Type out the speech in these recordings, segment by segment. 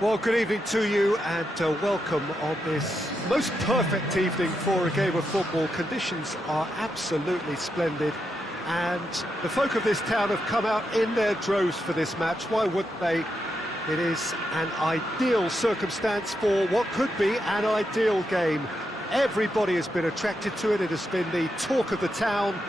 Well, good evening to you and welcome on this most perfect evening for a game of football. Conditions are absolutely splendid and the folk of this town have come out in their droves for this match. Why wouldn't they? It is an ideal circumstance for what could be an ideal game. Everybody has been attracted to it. It has been the talk of the town,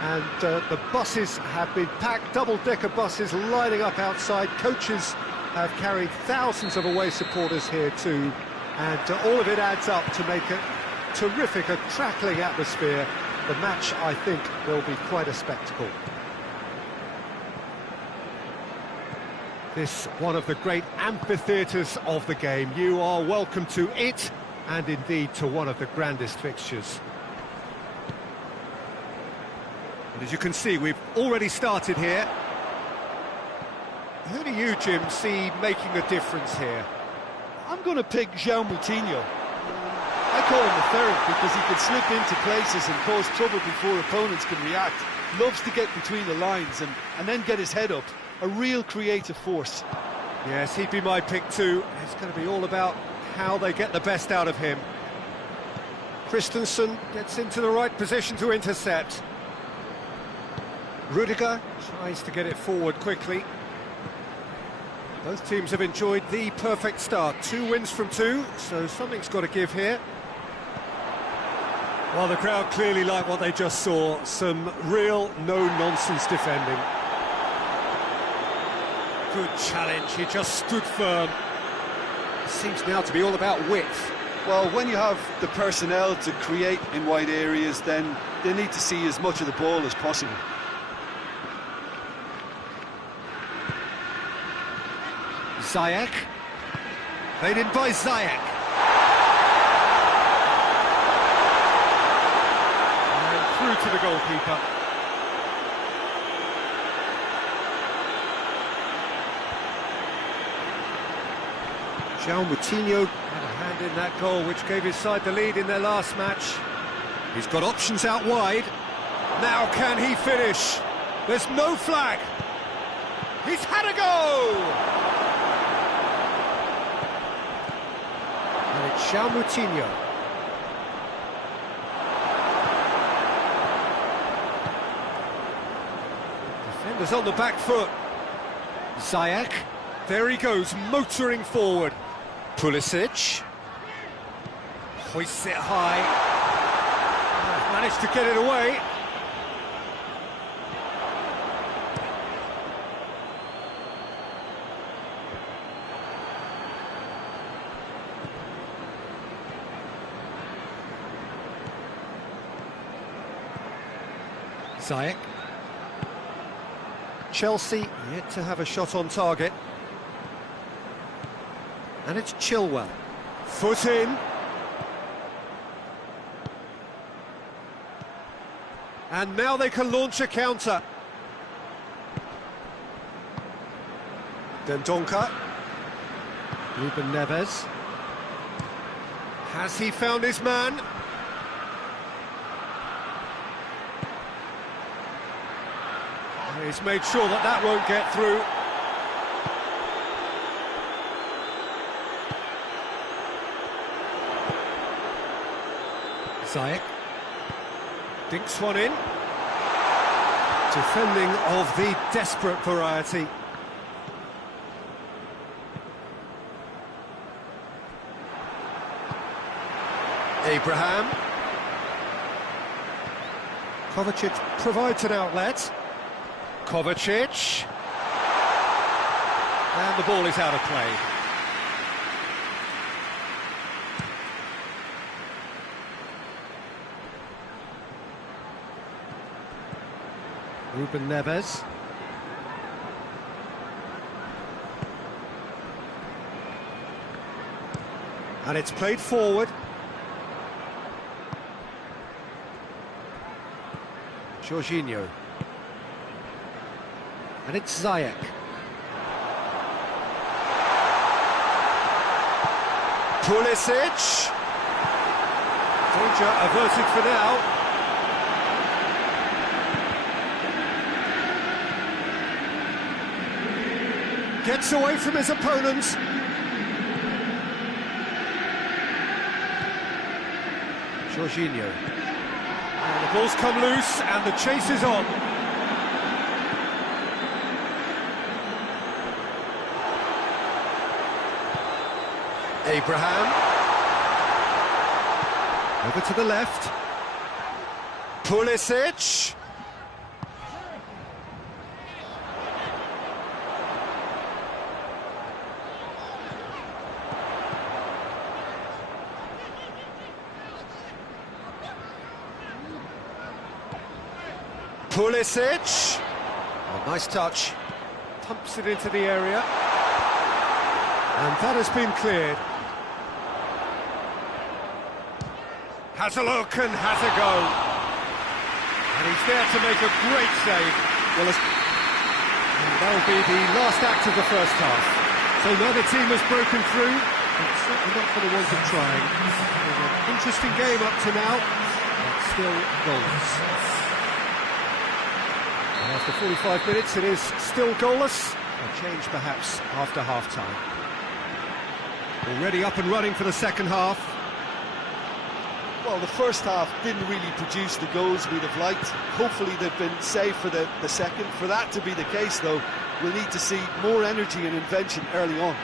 and the buses have been packed, double-decker buses lining up outside. Coaches have carried thousands of away supporters here too, and all of it adds up to make a terrific, a crackling atmosphere. The match, I think, will be quite a spectacle. This one of the great amphitheatres of the game. You are welcome to it, and indeed to one of the grandest fixtures. And as you can see, we've already started here. Who do you, Jim, see making a difference here? I'm going to pick João Moutinho. I call him the ferret because he can slip into places and cause trouble before opponents can react. Loves to get between the lines and then get his head up. A real creative force. Yes, he'd be my pick too. It's going to be all about how they get the best out of him. Christensen gets into the right position to intercept. Rudiger tries to get it forward quickly. Both teams have enjoyed the perfect start. 2 wins from 2, so something's got to give here. Well, the crowd clearly like what they just saw. Some real no-nonsense defending. Good challenge, he just stood firm. It seems now to be all about width. Well, when you have the personnel to create in wide areas, then they need to see as much of the ball as possible. Ziyech. Played in by Ziyech. And through to the goalkeeper. João Moutinho had a hand in that goal, which gave his side the lead in their last match. He's got options out wide. Now can he finish? There's no flag. He's had a go! And it's João Moutinho. Defenders on the back foot. Ziyech. There he goes, motoring forward. Pulisic. Hoists it high. Managed to get it away. Ziyech. Chelsea yet to have a shot on target. And it's Chilwell. Foot in. And now they can launch a counter. Dendoncker. Ruben Neves. Has he found his man? He's made sure that that won't get through. Ziyech dinks one in. Defending of the desperate variety. Abraham. Kovacic provides an outlet. Kovacic. And the ball is out of play. Ruben Neves. And it's played forward. Jorginho. And it's Ziyech. Pulisic. Danger averted for now. Gets away from his opponents. Jorginho. And the ball's come loose, and the chase is on. Abraham. Over to the left. Pulisic. Pulisic. Oh, nice touch. Pumps it into the area. And that has been cleared. Has a look and has a go. And he's there to make a great save. Well, and that'll be the last act of the first half. So neither team has broken through, but certainly not for the want of trying. An interesting game up to now, but still goalless. And after 45 minutes, it is still goalless. A change perhaps after half-time. Already up and running for the second half. Well, the first half didn't really produce the goals we'd have liked. Hopefully they've been saved for the second. For that to be the case, though, we'll need to see more energy and invention early on.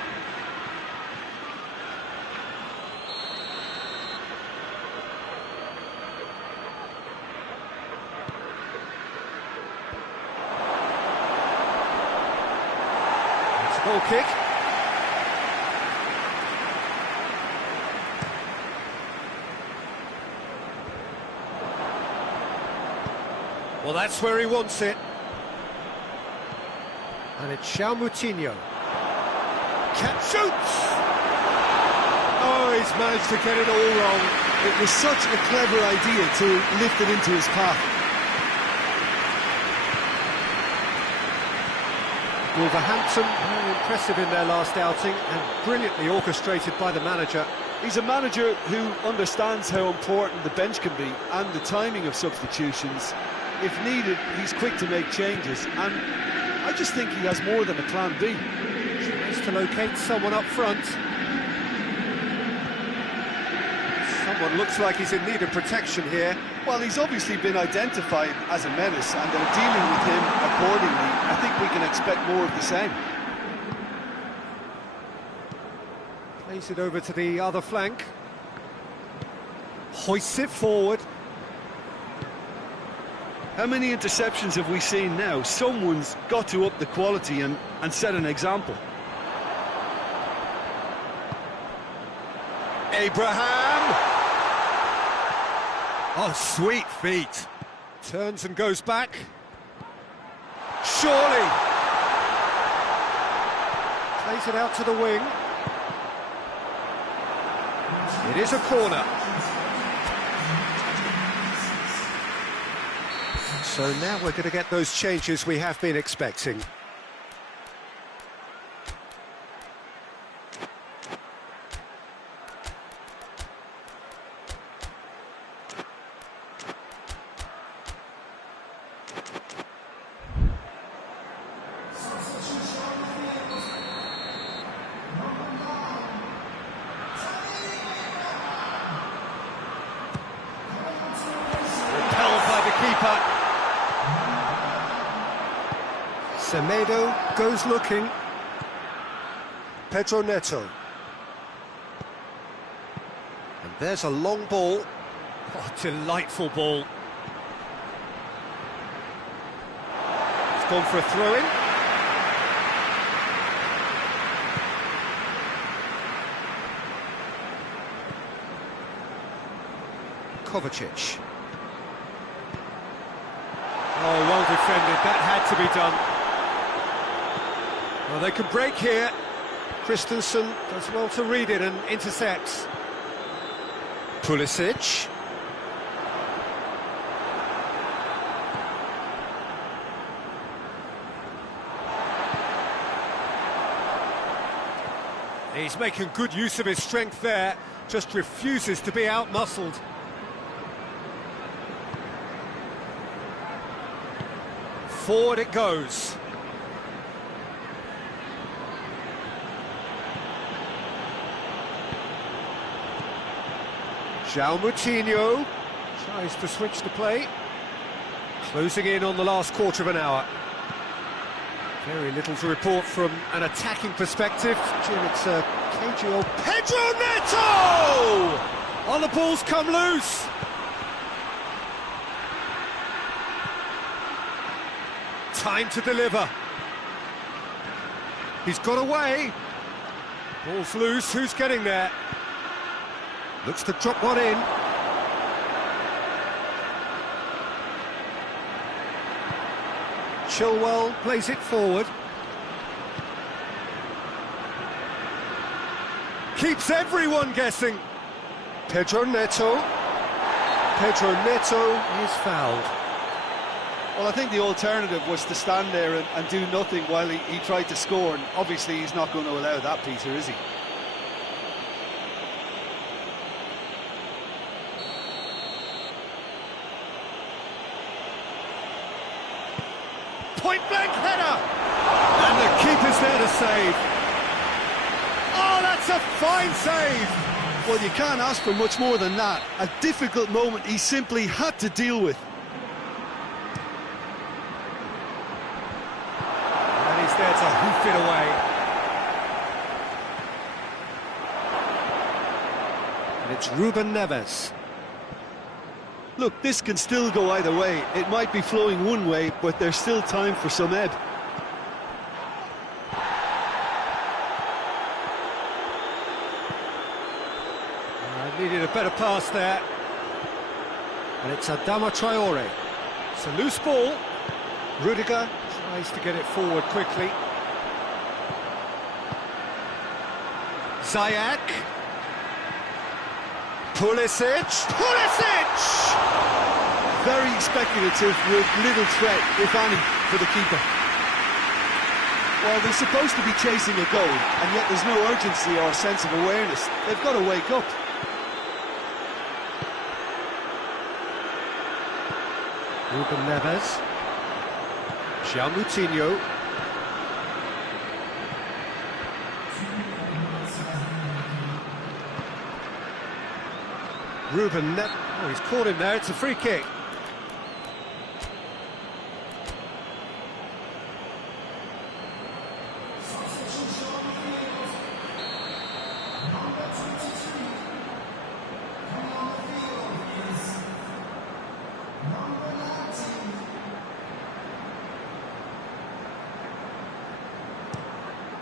It's a goal kick. Well, that's where he wants it. And it's Moutinho. Shoots! Oh, he's managed to get it all wrong. It was such a clever idea to lift it into his path. Wolverhampton, very impressive in their last outing and brilliantly orchestrated by the manager. He's a manager who understands how important the bench can be and the timing of substitutions. If needed, he's quick to make changes, and I just think he has more than a plan B. Tries to locate someone up front. Someone looks like he's in need of protection here. Well, he's obviously been identified as a menace, and they're dealing with him accordingly. I think we can expect more of the same. Plays it over to the other flank. Hoists it forward. How many interceptions have we seen now? Someone's got to up the quality and set an example. Abraham! Oh, sweet feet. Turns and goes back. Surely! Plays it out to the wing. It is a corner. So now we're going to get those changes we have been expecting. Repelled by the keeper. Semedo goes looking. Pedro Neto. And there's a long ball. Oh, delightful ball. It's gone for a throw-in. Kovacic. Oh, well defended. That had to be done. Well, they can break here. Christensen does well to read it and intercepts. Pulisic. He's making good use of his strength there, just refuses to be out-muscled. Forward it goes. João Moutinho tries to switch the play. Closing in on the last quarter of an hour. Very little to report from an attacking perspective. Jim, it's a cagey old Pedro Neto! Oh, the ball's come loose. Time to deliver. He's got away. Ball's loose, who's getting there? Looks to drop one in. Chilwell plays it forward. Keeps everyone guessing. Pedro Neto. Pedro Neto is fouled. Well, I think the alternative was to stand there and do nothing while he tried to score, and obviously he's not going to allow that, Peter, is he? Point-blank header! And the keeper's there to save. Oh, that's a fine save! Well, you can't ask for much more than that. A difficult moment he simply had to deal with. And he's there to hoof it away. And it's Ruben Neves. Look, this can still go either way. It might be flowing one way, but there's still time for some ebb. Needed a better pass there. And it's Adama Traore. It's a loose ball. Rudiger tries to get it forward quickly. Ziyech. Pulisic. Very speculative with little threat, if any, for the keeper. Well, they're supposed to be chasing a goal, and yet there's no urgency or sense of awareness. They've got to wake up. Ruben Neves. João Moutinho. Ruben Neves. Oh, he's caught him there. It's a free kick.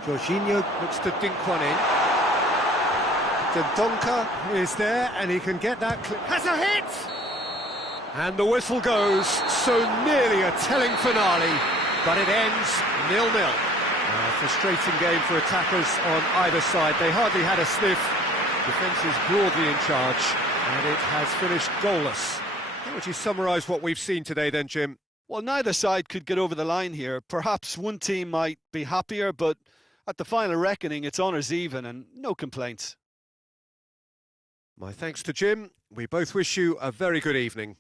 Jorginho looks to dink one in. Dendoncker is there, and he can get that. Has a hit! And the whistle goes. So nearly a telling finale, but it ends 0-0. A frustrating game for attackers on either side. They hardly had a sniff. Defence is broadly in charge, and it has finished goalless. How would you summarise what we've seen today then, Jim? Well, neither side could get over the line here. Perhaps one team might be happier, but at the final reckoning, it's honours even and no complaints. My thanks to Jim. We both wish you a very good evening.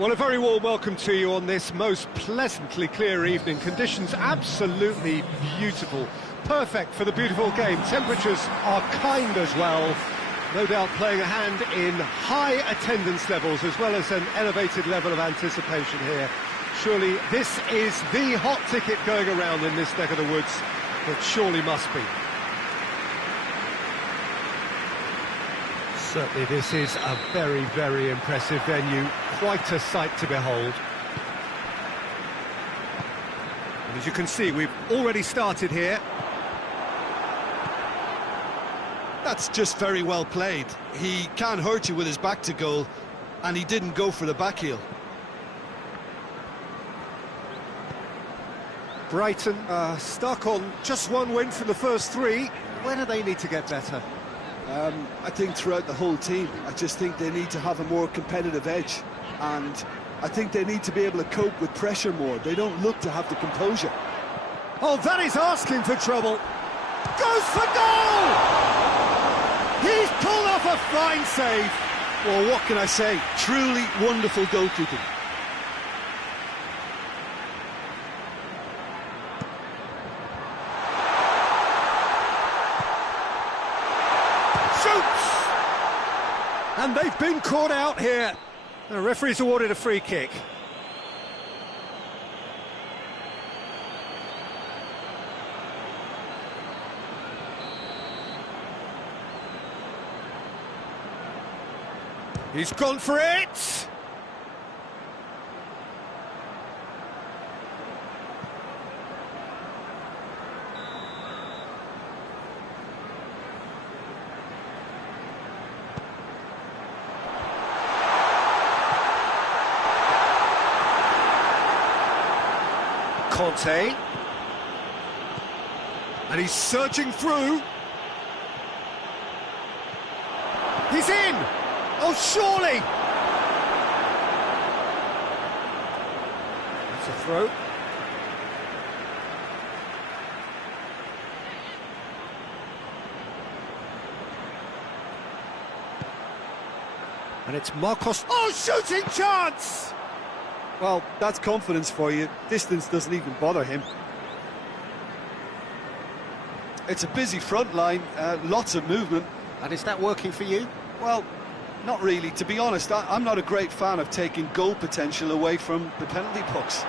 Well, a very warm welcome to you on this most pleasantly clear evening. Conditions absolutely beautiful. Perfect for the beautiful game. Temperatures are kind as well. No doubt playing a hand in high attendance levels as well as an elevated level of anticipation here. Surely this is the hot ticket going around in this neck of the woods. It surely must be. Certainly this is a very, very impressive venue. Quite a sight to behold. And as you can see, we've already started here. That's just very well played. He can't hurt you with his back to goal, and he didn't go for the back heel. Brighton stuck on just one win from the first three. Where do they need to get better? I think throughout the whole team, I just think they need to have a more competitive edge, and I think they need to be able to cope with pressure more. They don't look to have the composure. Oh, that is asking for trouble. Goes for goal! He's pulled off a fine save. Well, what can I say? Truly wonderful goalkeeping. And they've been caught out here. The referee's awarded a free kick. He's gone for it. Conte, and he's surging through. He's in. Oh, surely. That's a throw. And it's Marcos. Oh, shooting chance! Well, that's confidence for you. Distance doesn't even bother him. It's a busy front line, lots of movement. And is that working for you? Well, not really. To be honest, I'm not a great fan of taking goal potential away from the penalty box.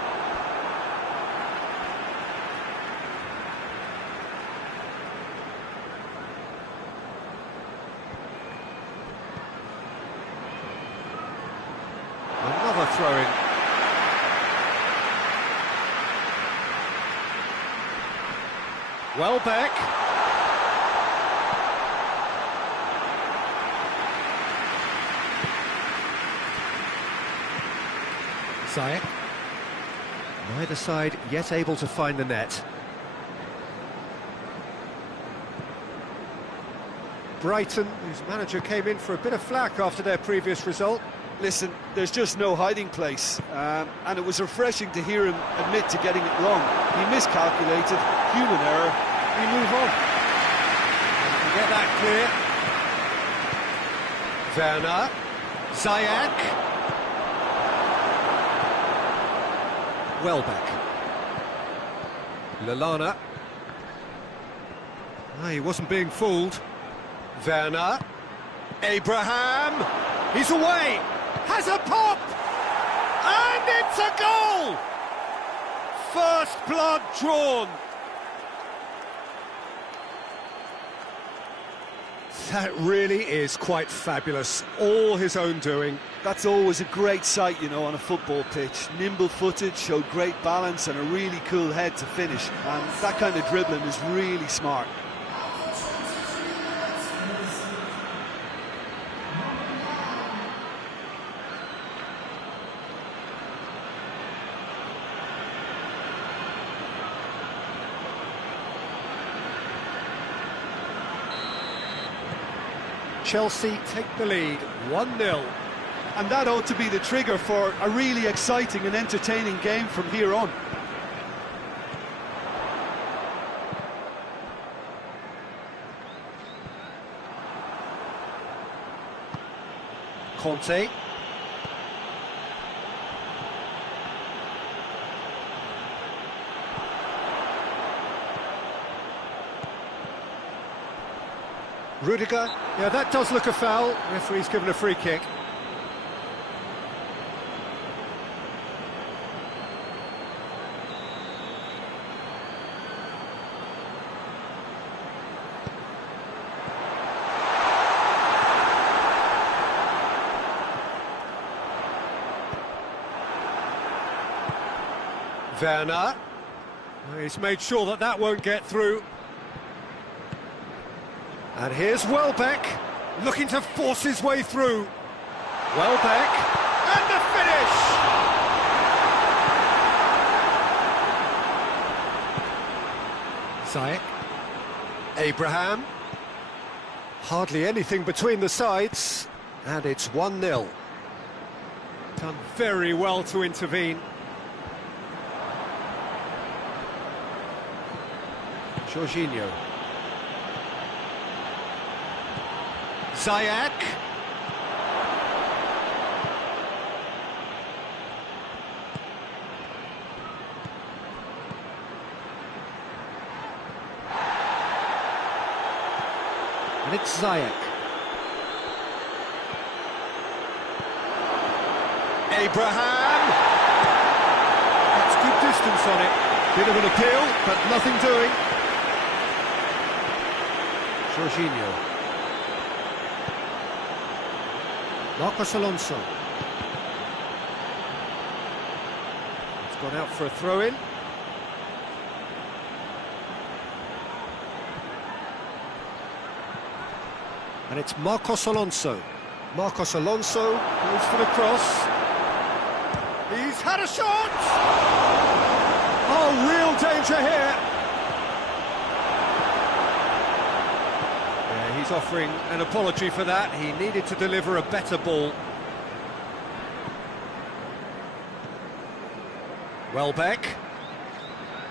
Another throw-in. Welbeck. Ziyech. Neither side yet able to find the net. Brighton, whose manager came in for a bit of flack after their previous result. Listen, there's just no hiding place, and it was refreshing to hear him admit to getting it wrong. He miscalculated, human error, we move on. Get that clear. Werner, Ziyech. Welbeck. Lallana. He wasn't being fooled. Werner. Abraham. He's away. Has a pop. And it's a goal. First blood drawn. That really is quite fabulous. All his own doing. That's always a great sight, you know, on a football pitch. Nimble-footed, showed great balance and a really cool head to finish. And that kind of dribbling is really smart. Chelsea take the lead, 1-0. And that ought to be the trigger for a really exciting and entertaining game from here on. Conte. Rudiger, yeah, that does look a foul. Referee's given a free kick. Werner, he's made sure that that won't get through. And here's Welbeck, looking to force his way through. Welbeck, and the finish! Ziyech, Abraham. Hardly anything between the sides, and it's 1-0. Done very well to intervene. Jorginho. Ziyech. And it's Ziyech. Abraham. That's good distance on it. Bit of an appeal, but nothing doing. Jorginho. Marcos Alonso. It's gone out for a throw-in. And it's Marcos Alonso. Marcos Alonso goes for the cross. He's had a shot! Oh, real danger here. He's offering an apology for that. He needed to deliver a better ball. Welbeck.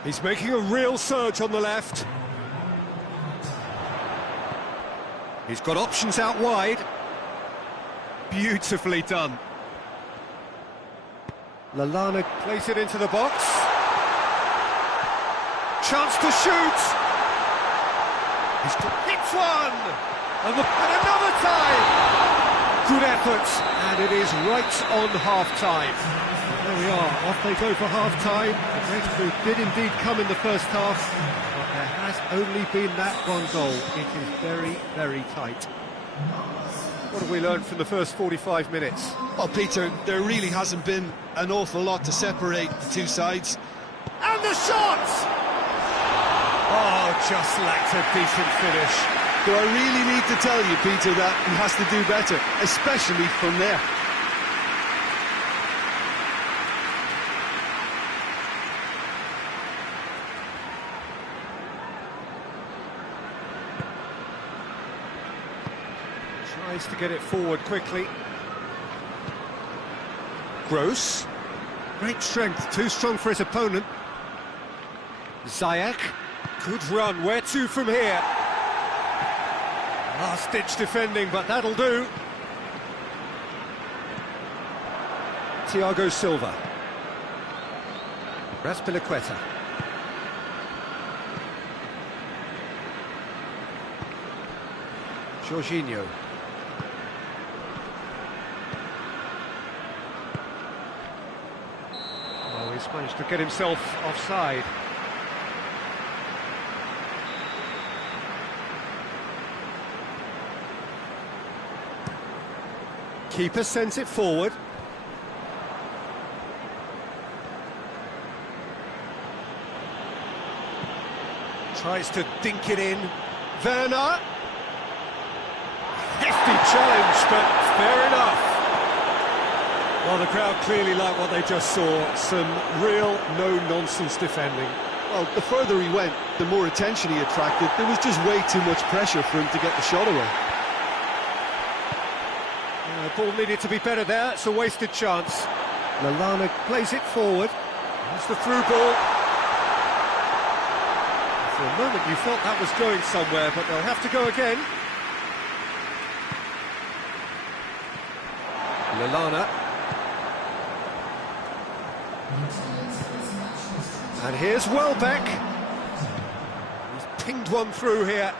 He's making a real surge on the left. He's got options out wide. Beautifully done. Lallana plays it into the box. Chance to shoot. Hits one! And another time! Good effort, and it is right on half-time. There we are, off they go for half-time. The breakthrough did indeed come in the first half, but there has only been that one goal. It is very, very tight. What have we learned from the first 45 minutes? Well, Peter, there really hasn't been an awful lot to separate the two sides. And the shot! Oh, just lacked a decent finish. Do I really need to tell you, Peter, that he has to do better, especially from there? Tries to get it forward quickly. Gross. Great strength, too strong for his opponent. Ziyech. Good run, where to from here? Last-ditch defending, but that'll do. Thiago Silva. Raspilicueta. Jorginho. Oh, he's managed to get himself offside. Keeper sends it forward. Tries to dink it in. Werner. Hefty challenge, but fair enough. Well, the crowd clearly like what they just saw. Some real no-nonsense defending. Well, the further he went, the more attention he attracted. There was just way too much pressure for him to get the shot away. The ball needed to be better there. It's a wasted chance. Lallana plays it forward. It's the through ball. For a moment you felt that was going somewhere, but they'll have to go again. Lallana. And here's Welbeck. He's pinged one through here.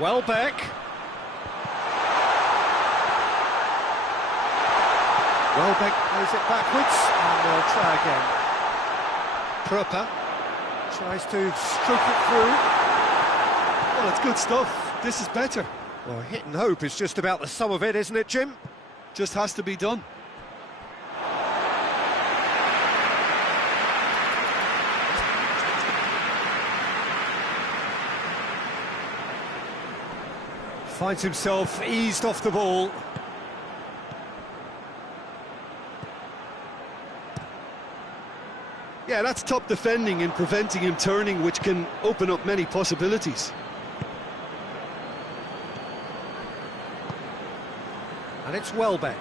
Welbeck. Welbeck plays it backwards, and they'll try again. Pröper tries to stroke it through. Well, it's good stuff. This is better. Well, hit and hope is just about the sum of it, isn't it, Jim? Just has to be done. Finds himself eased off the ball. Yeah, that's top defending and preventing him turning, which can open up many possibilities. And it's Welbeck.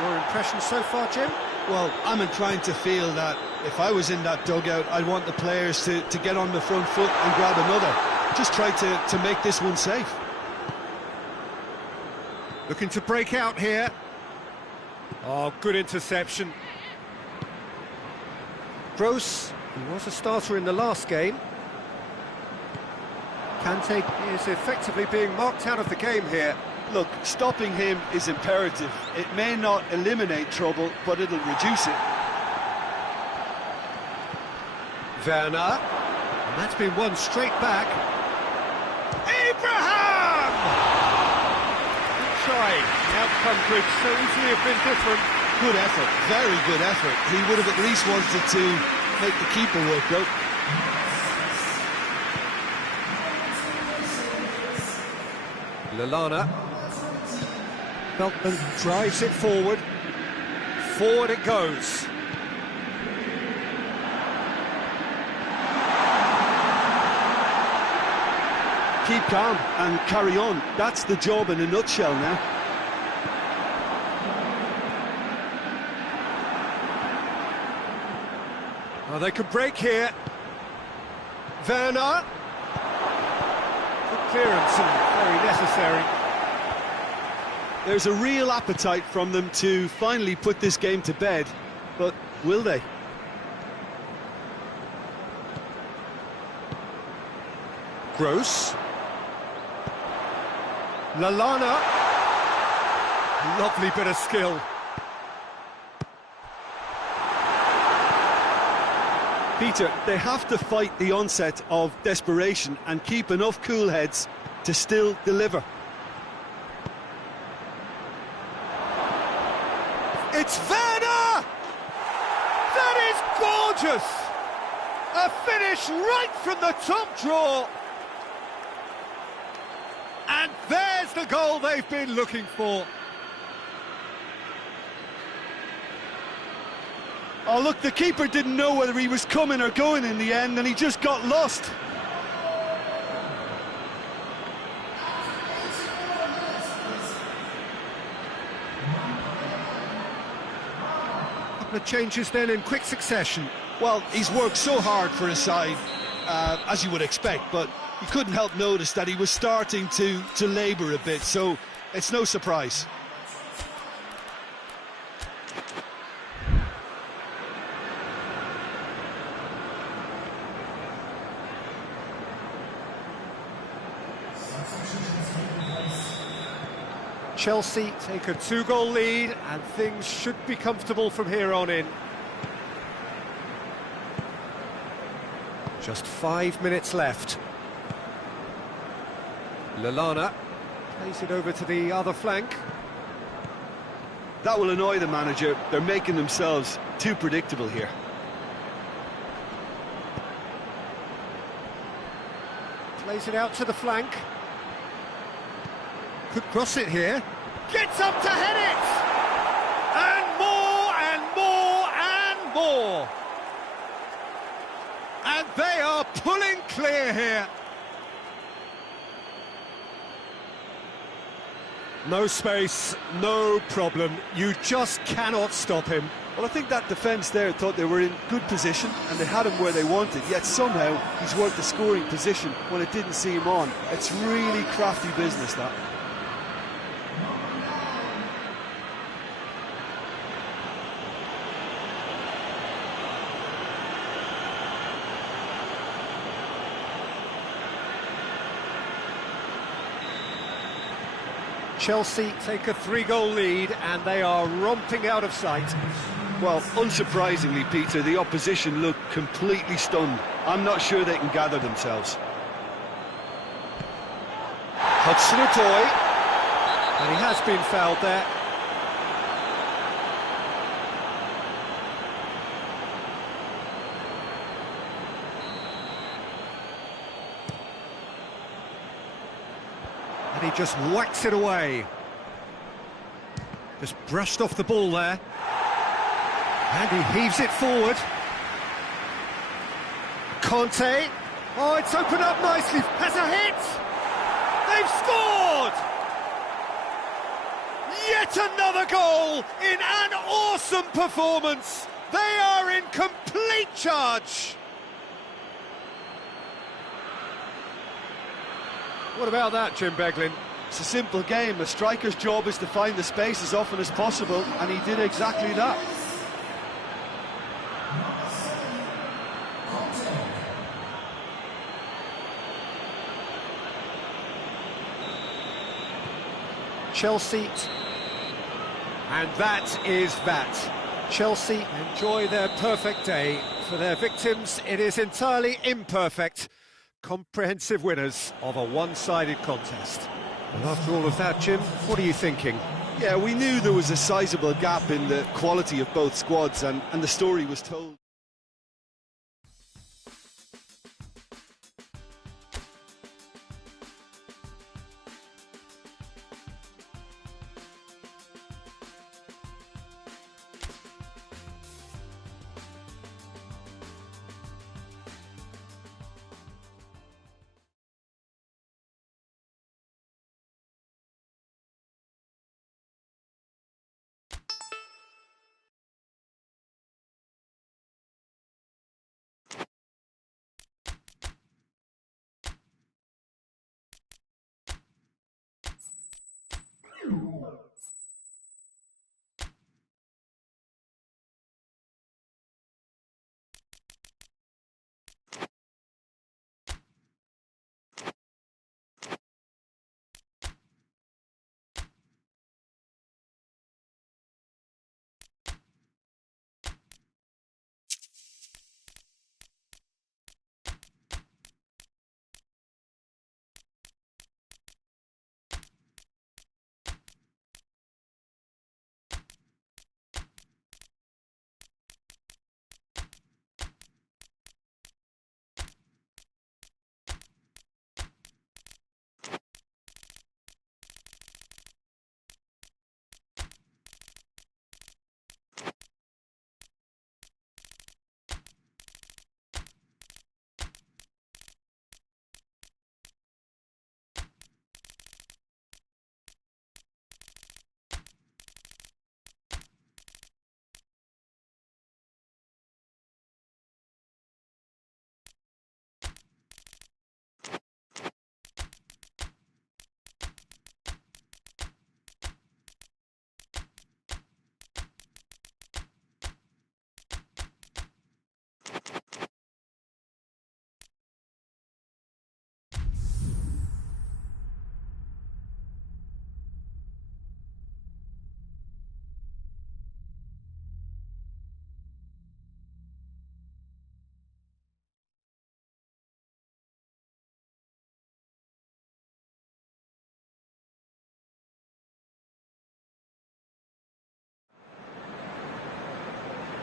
Your impression so far, Jim? Well, I'm inclined to feel that if I was in that dugout, I'd want the players to get on the front foot and grab another. Just try to make this one safe. Looking to break out here. Oh, good interception. Gross, who was a starter in the last game. Kante is effectively being marked out of the game here. Look, stopping him is imperative. It may not eliminate trouble, but it'll reduce it. Werner, and that's been won straight back. Abraham! Good try. The outcome could so easily have been different. Good effort, very good effort. He would have at least wanted to make the keeper work though. Lallana. Veltman drives it forward. Forward it goes. Keep calm and carry on. That's the job in a nutshell now. Oh, they can break here. Werner. Good clearance and very necessary. There's a real appetite from them to finally put this game to bed, but will they? Gross. Lallana. Lovely bit of skill. Peter, they have to fight the onset of desperation and keep enough cool heads to still deliver. It's Werner! That is gorgeous! A finish right from the top draw. And there's the goal they've been looking for. Oh, look, the keeper didn't know whether he was coming or going in the end, and he just got lost. Couple of changes then in quick succession. Well, he's worked so hard for his side, as you would expect, but you couldn't help notice that he was starting to labour a bit, so it's no surprise. Chelsea take a 2-goal lead and things should be comfortable from here on in. Just 5 minutes left. Lallana plays it over to the other flank. That will annoy the manager. They're making themselves too predictable here. Plays it out to the flank. Could cross it here. Gets up to head it! And more and more and more! And they are pulling clear here. No space, no problem. You just cannot stop him. Well, I think that defence there thought they were in good position and they had him where they wanted, yet somehow he's worked the scoring position when it didn't see him on. It's really crafty business, that. Chelsea take a 3-goal lead and they are romping out of sight. Well, unsurprisingly, Peter, the opposition look completely stunned. I'm not sure they can gather themselves. Hudson-Odoi. And he has been fouled there. And he just whacks it away. Just brushed off the ball there. And he heaves it forward. Conte. Oh, it's opened up nicely. Has a hit! They've scored! Yet another goal in an awesome performance. They are in complete charge. What about that, Jim Beglin? It's a simple game. A striker's job is to find the space as often as possible, and he did exactly that. Chelsea, and that is that. Chelsea enjoy their perfect day. For their victims, it is entirely imperfect. Comprehensive winners of a one-sided contest. And after all of that, Jim, what are you thinking? Yeah, we knew there was a sizable gap in the quality of both squads, and the story was told.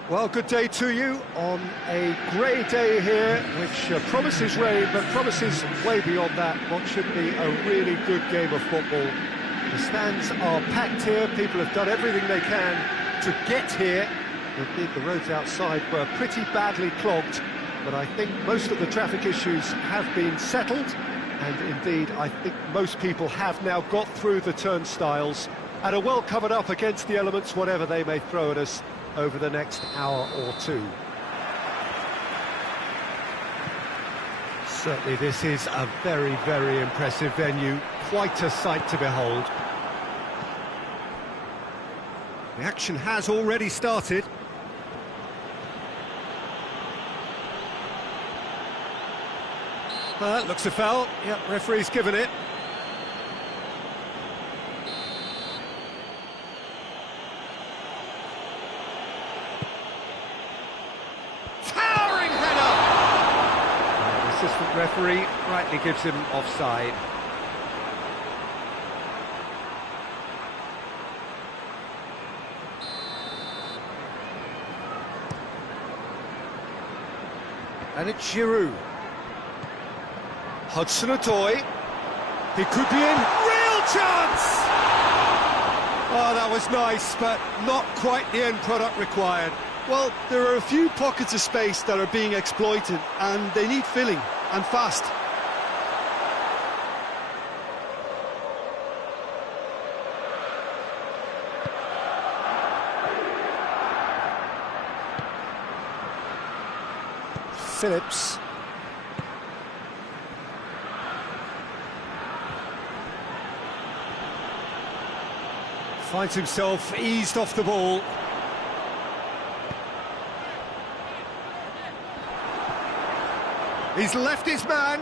Well, good day to you on a grey day here, which promises rain, but promises way beyond that what should be a really good game of football. The stands are packed here, people have done everything they can to get here. Indeed, the roads outside were pretty badly clogged, but I think most of the traffic issues have been settled, and indeed, I think most people have now got through the turnstiles and are well covered up against the elements, whatever they may throw at us over the next hour or two. Certainly this is a very, very impressive venue, quite a sight to behold. The action has already started. Looks a foul. Yep, referee's given it. Referee rightly gives him offside. And it's Giroud. Hudson-Odoi. He could be in. Real chance! Oh, that was nice, but not quite the end product required. Well, there are a few pockets of space that are being exploited, and they need filling, and fast. Phillips. Finds himself eased off the ball. He's left his man.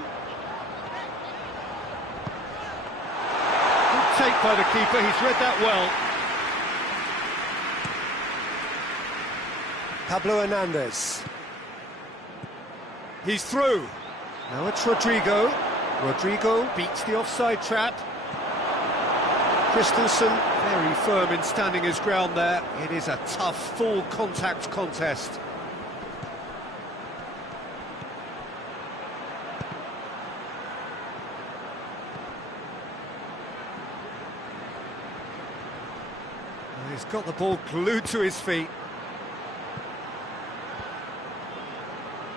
Good take by the keeper, he's read that well. Pablo Hernandez. He's through. Now it's Rodrigo. Rodrigo beats the offside trap. Christensen very firm in standing his ground there. It is a tough, full contact contest. He's got the ball glued to his feet.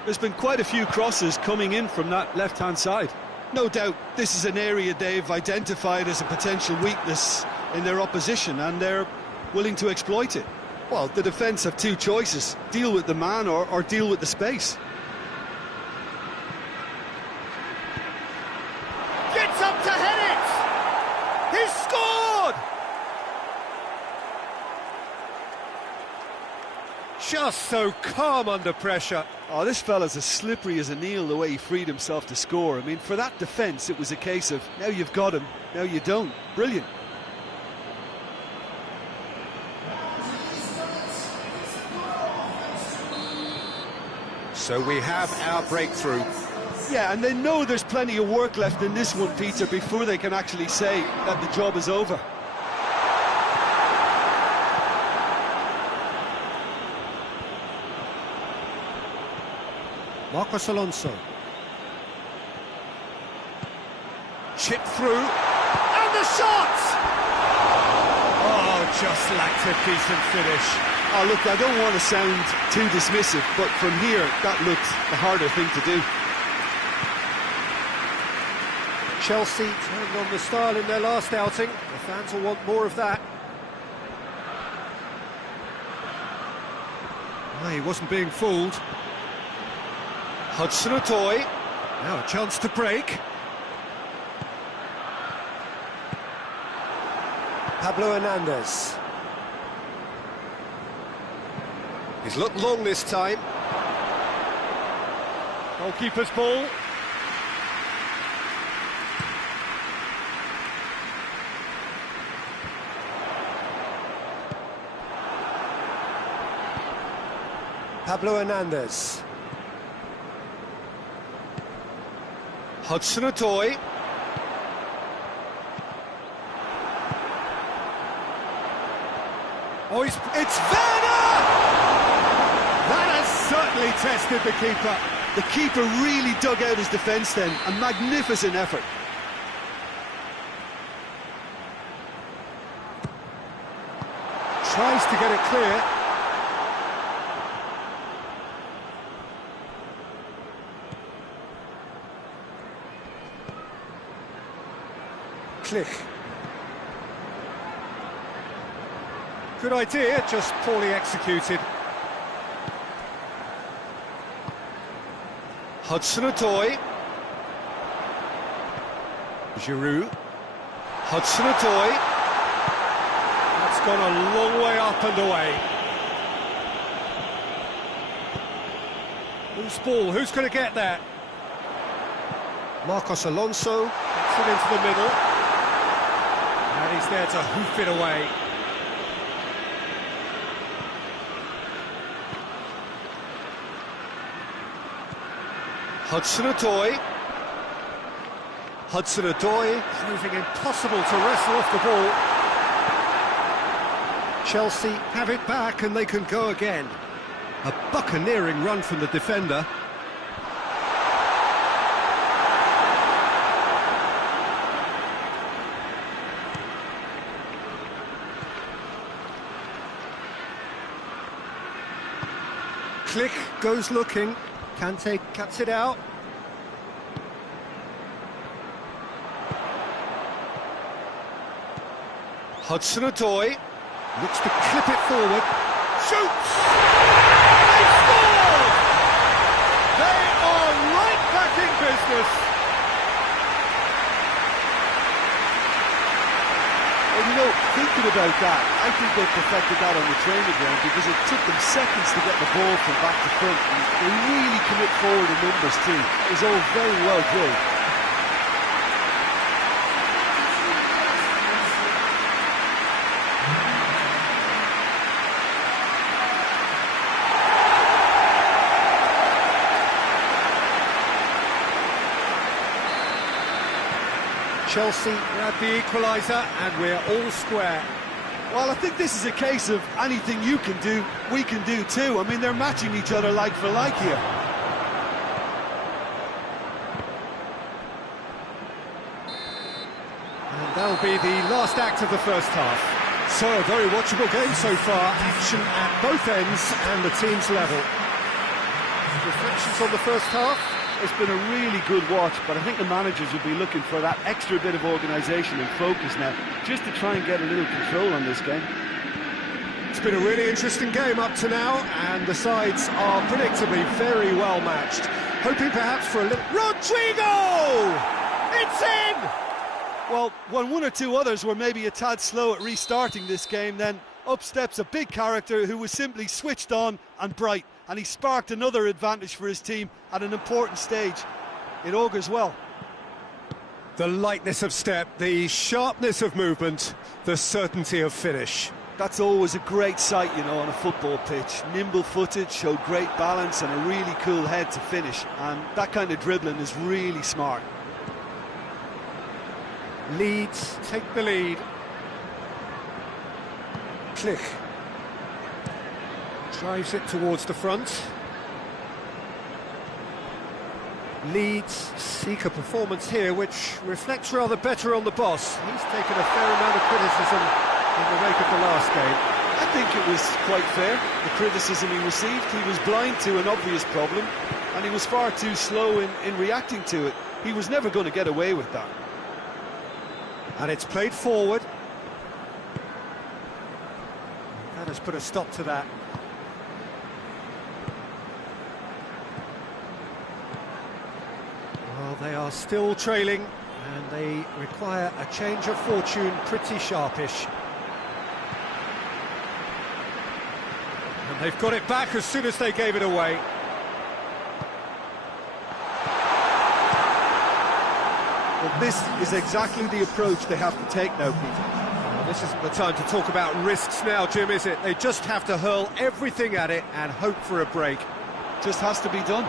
There's been quite a few crosses coming in from that left-hand side. No doubt this is an area they've identified as a potential weakness in their opposition, and they're willing to exploit it. Well, the defence have two choices: deal with the man or deal with the space. Gets up to head it! He's scored! Just so calm under pressure. Oh, this fella's as slippery as an eel, the way he freed himself to score. I mean, for that defence, it was a case of, now you've got him, now you don't. Brilliant. So we have our breakthrough. Yeah, and they know there's plenty of work left in this one, Peter, before they can actually say that the job is over. Marcos Alonso. Chip through. And the shot! Oh, just lacked a decent finish. Oh, look, I don't want to sound too dismissive, but from here, that looked the harder thing to do. Chelsea turned on the style in their last outing. The fans will want more of that. Oh, he wasn't being fooled. Hudson-Odoi. Now a chance to break. Pablo Hernandez. He's looked long this time. Goalkeeper's ball. Pablo Hernandez. Hudson-Odoi. Oh, it's Werner! That has certainly tested the keeper. The keeper really dug out his defence then. A magnificent effort. Tries to get it clear. Click. Good idea, just poorly executed. Hudson-Odoi. Giroud. Hudson-Odoi. That's gone a long way up and away. Loose ball, who's going to get that? Marcos Alonso gets it into the middle. And he's there to hoof it away. Hudson-Odoi. Hudson-Odoi proving impossible to wrestle off the ball. Chelsea have it back and they can go again. A buccaneering run from the defender. Click goes looking. Kante cuts it out. Hudson-Odoi looks to clip it forward. Shoots! They scored! They are right back in business. Well, you know, thinking about that, I think they perfected that on the training ground because it took them seconds to get the ball from back to front. And they really commit forward in numbers too. It was all very well drilled. Chelsea grab the equaliser and we're all square. Well, I think this is a case of anything you can do, we can do too. I mean, they're matching each other like for like here. And that'll be the last act of the first half. So, a very watchable game so far. Action at both ends and the team's level. Reflections on the first half? It's been a really good watch, but I think the managers will be looking for that extra bit of organisation and focus now, just to try and get a little control on this game. It's been a really interesting game up to now, and the sides are predictably very well matched. Hoping perhaps for a little... Rodrigo! It's in! Well, when one or two others were maybe a tad slow at restarting this game, then up steps a big character who was simply switched on and bright. And he sparked another advantage for his team at an important stage. It augurs well. The lightness of step, the sharpness of movement, the certainty of finish. That's always a great sight, you know, on a football pitch. Nimble-footed, showed great balance and a really cool head to finish. And that kind of dribbling is really smart. Leeds take the lead. Click. Drives it towards the front. Leeds seek a performance here which reflects rather better on the boss. He's taken a fair amount of criticism in the wake of the last game. I think it was quite fair, the criticism he received. He was blind to an obvious problem and he was far too slow in reacting to it. He was never going to get away with that. And it's played forward. That has put a stop to that. Well, they are still trailing, and they require a change of fortune pretty sharpish. And they've got it back as soon as they gave it away. Well, this is exactly the approach they have to take now, Peter. Well, this isn't the time to talk about risks now, Jim, is it? They just have to hurl everything at it and hope for a break. Just has to be done.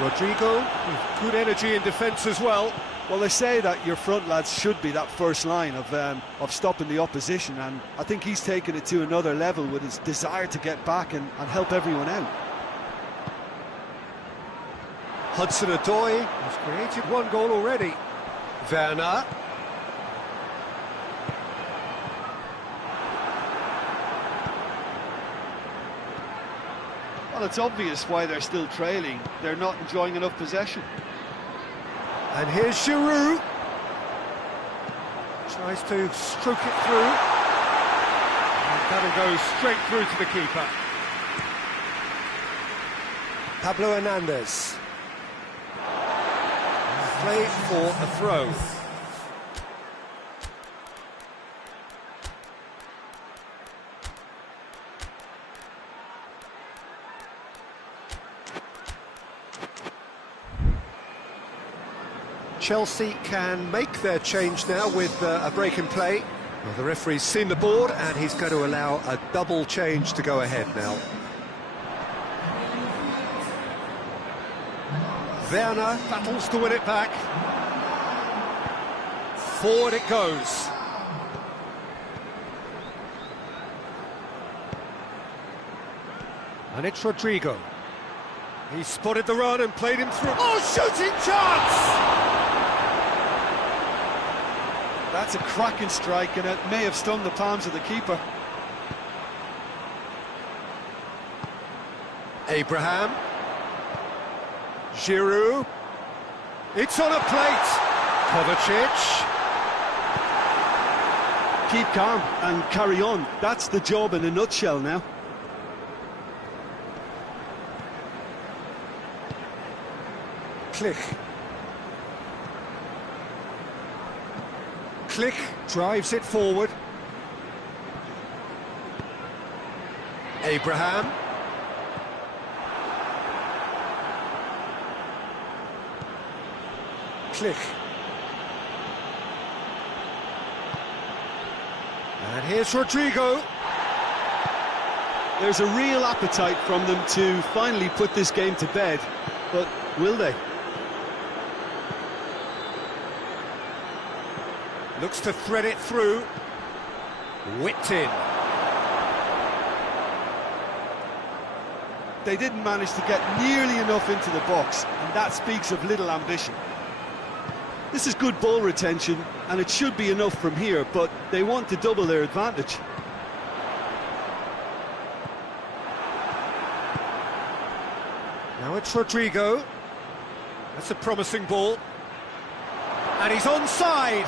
Rodrigo with good energy in defence as well. Well, they say that your front lads should be that first line of stopping the opposition, and I think he's taken it to another level with his desire to get back and help everyone out. Hudson-Odoi has created one goal already. Werner. Well, it's obvious why they're still trailing. They're not enjoying enough possession. And here's Giroud. Tries to stroke it through. And that'll go straight through to the keeper. Pablo Hernandez. Play for a throw. Chelsea can make their change now with a break in play. Well, the referee's seen the board and he's going to allow a double change to go ahead now. Werner battles to win it back. Forward it goes. And it's Rodrigo. He spotted the run and played him through. Oh, shooting chance! That's a cracking strike, and it may have stung the palms of the keeper. Abraham. Giroud. It's on a plate. Kovacic. Keep calm and carry on. That's the job in a nutshell now. Click. Click drives it forward. Abraham. Click. And here's Rodrigo. There's a real appetite from them to finally put this game to bed, but will they? Looks to thread it through. Whipped in. They didn't manage to get nearly enough into the box, and that speaks of little ambition. This is good ball retention, and it should be enough from here, but they want to double their advantage. Now it's Rodrigo. That's a promising ball. And he's onside.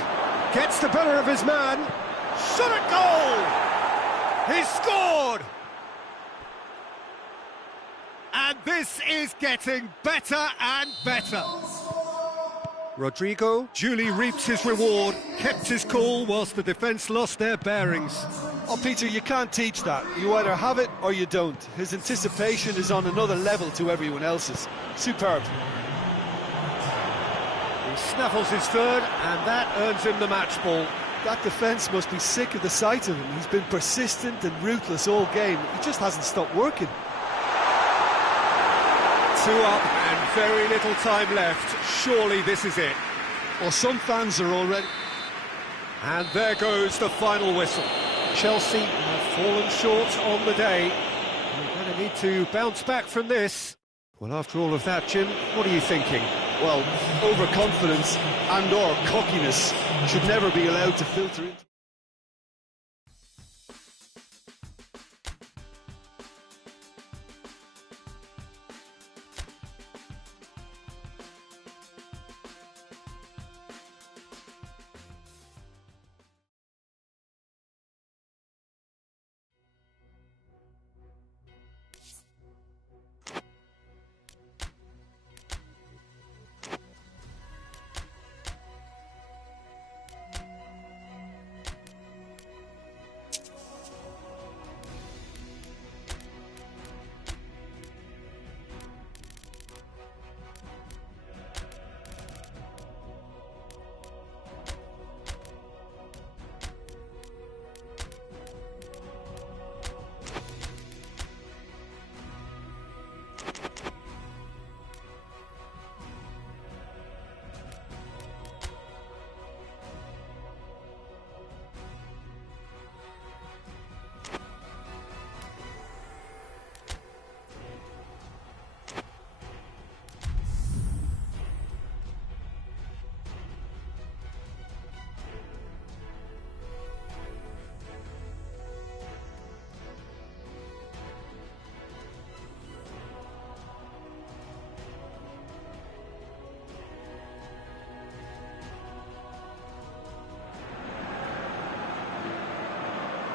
Gets the better of his man. Shot at goal! He's scored! And this is getting better and better. Rodrigo duly reaps his reward, kept his cool whilst the defence lost their bearings. Oh, Peter, you can't teach that. You either have it or you don't. His anticipation is on another level to everyone else's. Superb. He snaffles his third, and that earns him the match ball. That defence must be sick of the sight of him. He's been persistent and ruthless all game. He just hasn't stopped working. 2 up and very little time left. Surely this is it. Well, some fans are already... And there goes the final whistle. Chelsea have fallen short on the day. They're going to need to bounce back from this. Well, after all of that, Jim, what are you thinking? Well, overconfidence and or cockiness should never be allowed to filter into...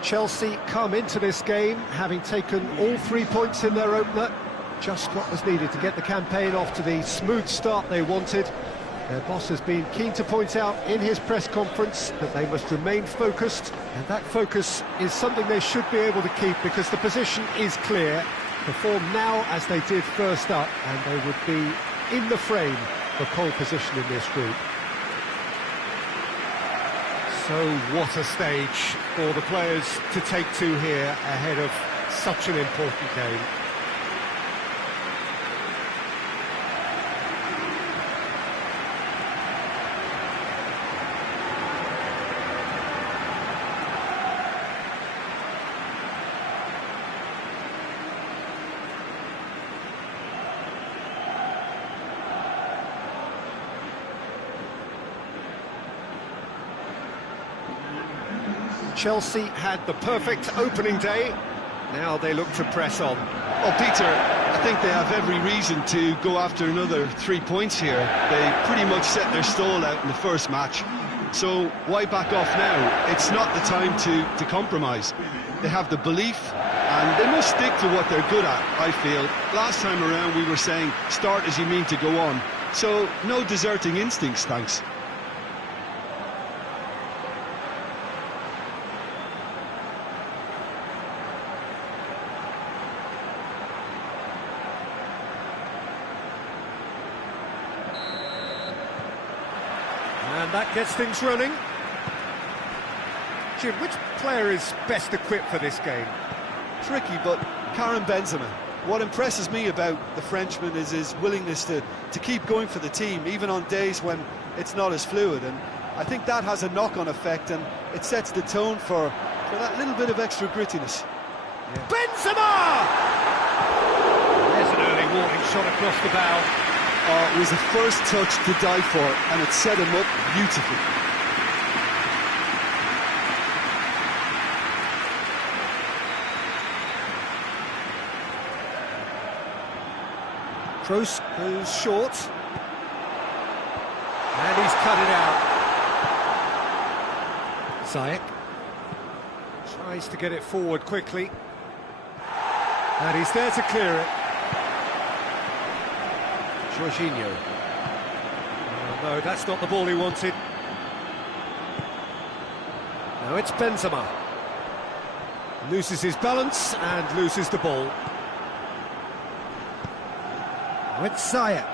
Chelsea come into this game having taken all 3 points in their opener. Just what was needed to get the campaign off to the smooth start they wanted. Their boss has been keen to point out in his press conference that they must remain focused, and that focus is something they should be able to keep because the position is clear. Perform now as they did first up, and they would be in the frame for pole position in this group. So what a stage for the players to take to here ahead of such an important game. Chelsea had the perfect opening day. Now they look to press on. Well, Peter, I think they have every reason to go after another 3 points here. They pretty much set their stall out in the first match. So why back off now? It's not the time to compromise. They have the belief and they must stick to what they're good at, I feel. Last time around we were saying start as you mean to go on. So no deserting instincts, thanks. And that gets things running. Jim, which player is best equipped for this game? Tricky, but Karim Benzema. What impresses me about the Frenchman is his willingness to keep going for the team, even on days when it's not as fluid. And I think that has a knock-on effect, and it sets the tone for that little bit of extra grittiness. Yeah. Benzema! There's an early warning shot across the bow. Oh, it was the first touch to die for, and it set him up beautifully. Kroos goes short. And he's cut it out. Ziyech tries to get it forward quickly. And he's there to clear it. Jorginho. Oh, no, that's not the ball he wanted. Now it's Benzema. Loses his balance and loses the ball. Now it's Ziyech.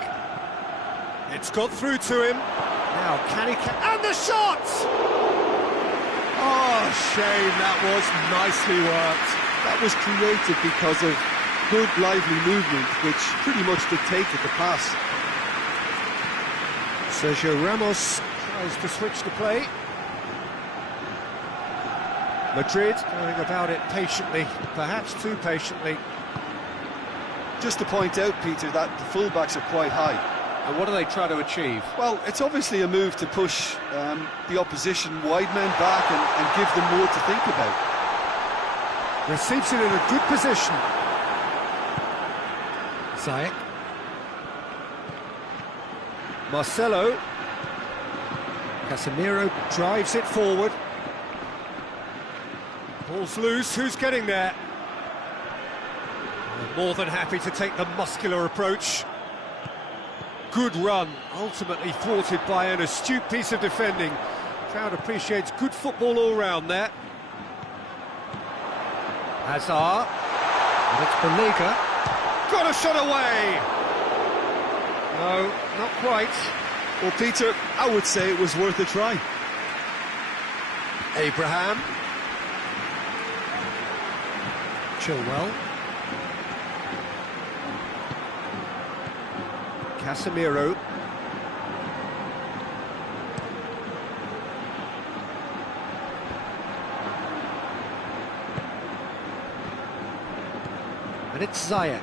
It's got through to him. Now can he... And the shot! Oh, shame, that was nicely worked. That was created because of good, lively movement, which pretty much dictated the pass. Sergio Ramos tries to switch the play. Madrid going about it patiently, perhaps too patiently. Just to point out, Peter, that the fullbacks are quite high. And what do they try to achieve? Well, it's obviously a move to push the opposition wide men back and give them more to think about. Receives it in a good position. Ziyech. Marcelo. Casemiro drives it forward. Ball's loose, who's getting there? More than happy to take the muscular approach. Good run, ultimately thwarted by an astute piece of defending. Crowd appreciates good football all round there. Hazard. And it's Banega. Got a shot away! No, not quite. Well, Peter, I would say it was worth a try. Abraham. Chilwell. Casemiro. And it's Ziyech.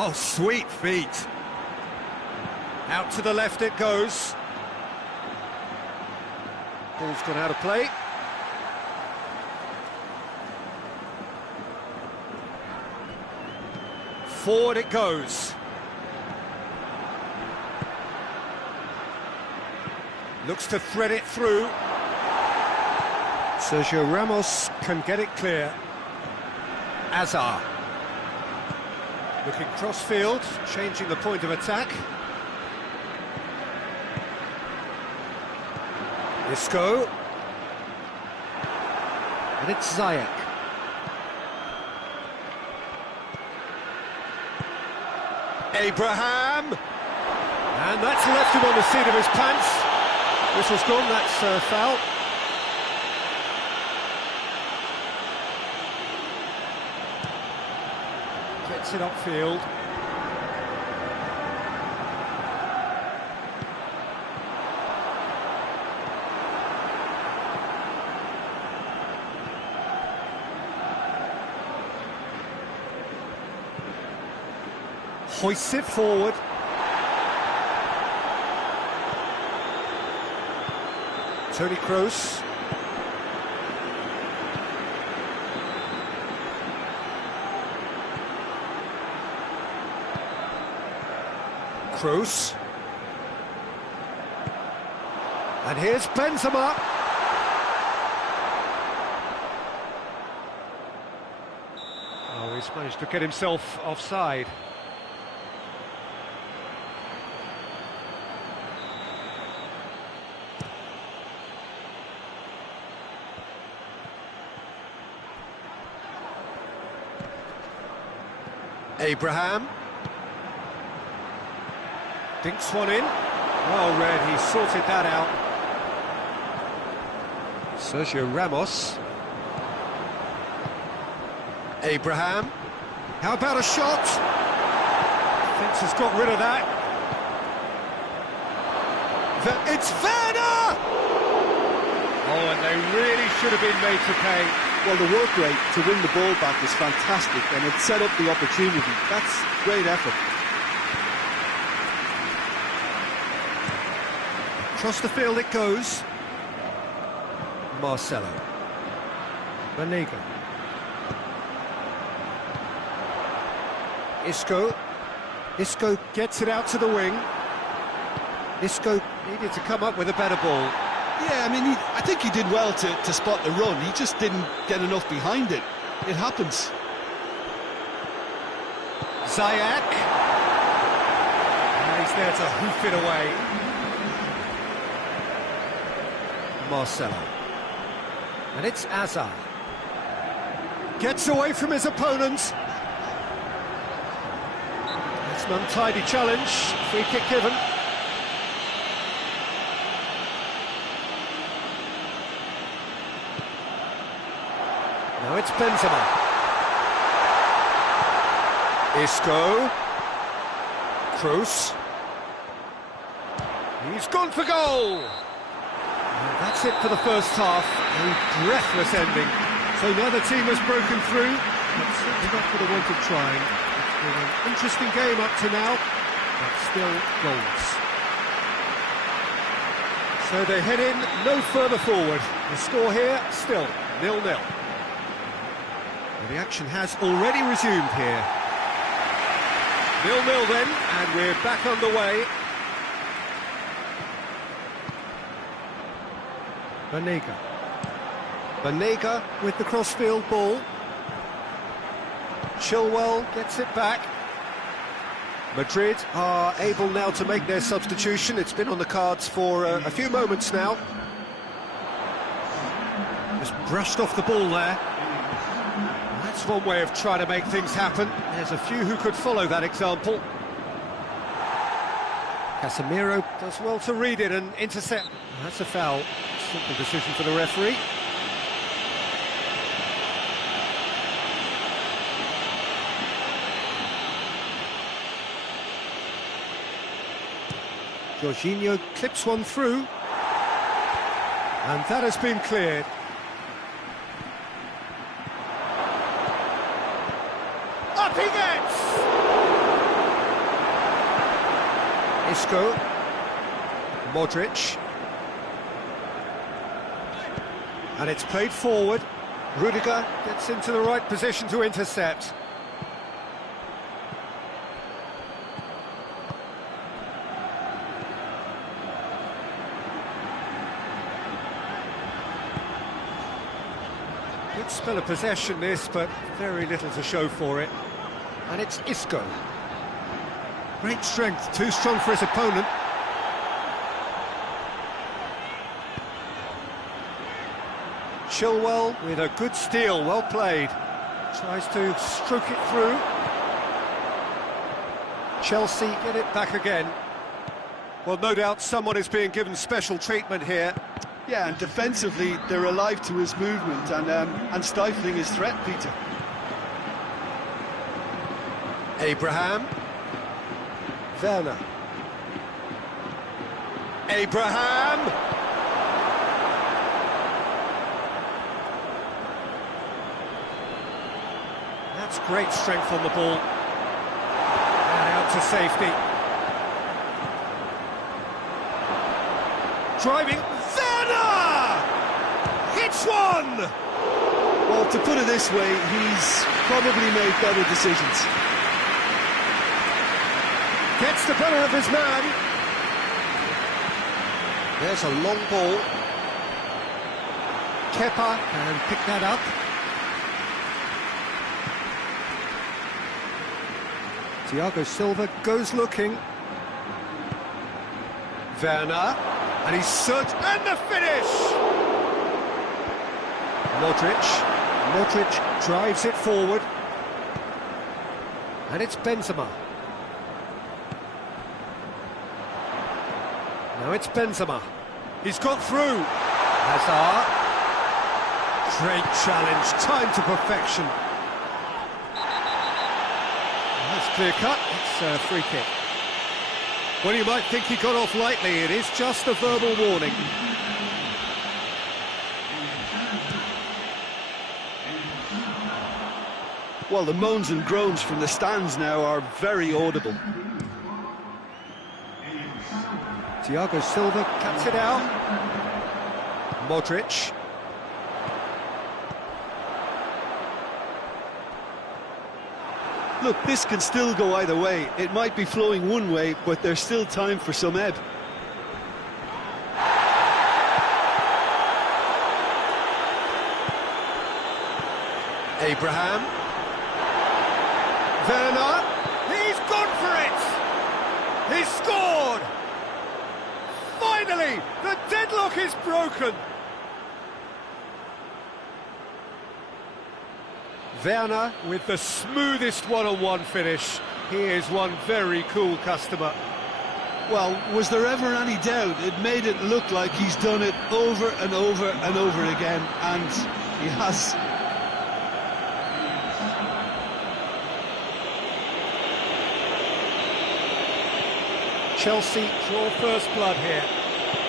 Oh, sweet feet. Out to the left it goes. Ball's gone out of play. Forward it goes. Looks to thread it through. Sergio Ramos can get it clear. Hazard. Looking cross-field, changing the point of attack. Isco. And it's Ziyech. Abraham! And that's left him on the seat of his pants. Whistle's gone, that's foul. Gets it upfield. Hoists it forward. Tony Kroos. Kroos. And here's Benzema. Oh, he's managed to get himself offside. Abraham. Dinks one in. Well read, he sorted that out. Sergio Ramos. Abraham. How about a shot? Fence has got rid of that. It's Werner! Oh, and they really should have been made to pay. Well, the work rate to win the ball back was fantastic, and it set up the opportunity. That's great effort. Across the field it goes. Marcelo. Banega. Isco. Isco gets it out to the wing. Isco needed to come up with a better ball. Yeah, I mean, I think he did well to spot the run. He just didn't get enough behind it. It happens. Ziyech. And he's there to hoof it away. Marcelo. And it's Azar. Gets away from his opponent. It's an untidy challenge. Free kick given. Now it's Benzema. Isco. Kroos. He's gone for goal. And that's it for the first half. A breathless ending. So now the team has broken through, but certainly not for the want of trying. It's been an interesting game up to now, but still goals. So they head in no further forward. The score here still 0-0. The action has already resumed here. 0-0 then, and we're back underway. Banega. Banega with the crossfield ball. Chilwell gets it back. Madrid are able now to make their substitution. It's been on the cards for a few moments now. Just brushed off the ball there. That's one way of trying to make things happen. There's a few who could follow that example. Casemiro does well to read it and intercept. That's a foul. Simple decision for the referee. Jorginho clips one through. And that has been cleared. Up he gets! Isco. Modric. And it's played forward. Rudiger gets into the right position to intercept. Good spell of possession this, but very little to show for it. And it's Isco. Great strength, too strong for his opponent. Chilwell with a good steal, well played. Tries to stroke it through. Chelsea get it back again. Well, no doubt someone is being given special treatment here. Yeah, and defensively, they're alive to his movement and stifling his threat, Peter. Abraham. Werner. Abraham! That's great strength on the ball. And out to safety. Driving, Werner! Hits one! Well, to put it this way, he's probably made better decisions. Gets the better of his man. There's a long ball. Kepa can pick that up. Thiago Silva goes looking. Werner, and he's and the finish! Modric drives it forward. And it's Benzema. Now it's Benzema. He's got through. Hazard. Great challenge, time to perfection. That's clear cut, it's a free kick. Well, you might think he got off lightly, it is just a verbal warning. Well, the moans and groans from the stands now are very audible. Thiago Silva cuts it out. Modric. Look, this can still go either way. It might be flowing one way, but there's still time for some ebb. Abraham. Werner. He's gone for it! He's scored! Finally, the deadlock is broken. Werner with the smoothest one-on-one finish. He is one very cool customer. Well, was there ever any doubt? It made it look like he's done it over and over and over again, and he has. Chelsea draw first blood here.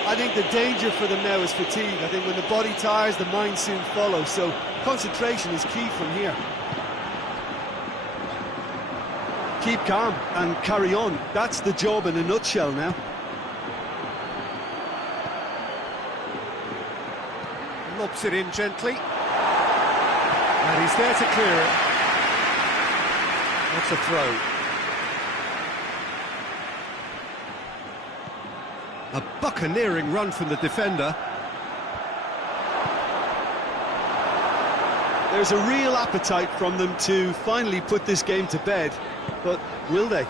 I think the danger for them now is fatigue. I think when the body tires, the mind soon follows, so concentration is key from here. Keep calm and carry on. That's the job in a nutshell now. Lobs it in gently. And he's there to clear it. That's a throw. A buccaneering run from the defender. There's a real appetite from them to finally put this game to bed, but will they?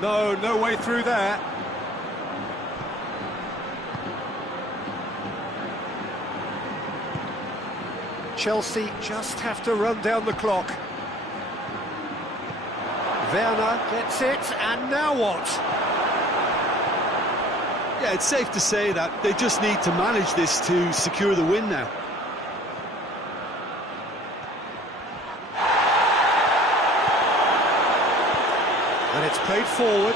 No way through there. Chelsea just have to run down the clock. Werner gets it, and now what? Yeah, it's safe to say that they just need to manage this to secure the win now. And it's played forward.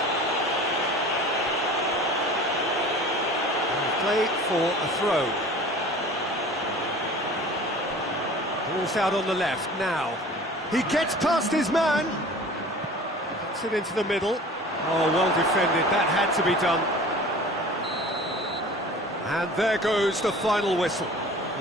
And play for a throw. Ball's out on the left now. He gets past his man. Gets it into the middle. Oh, well defended. That had to be done. And there goes the final whistle.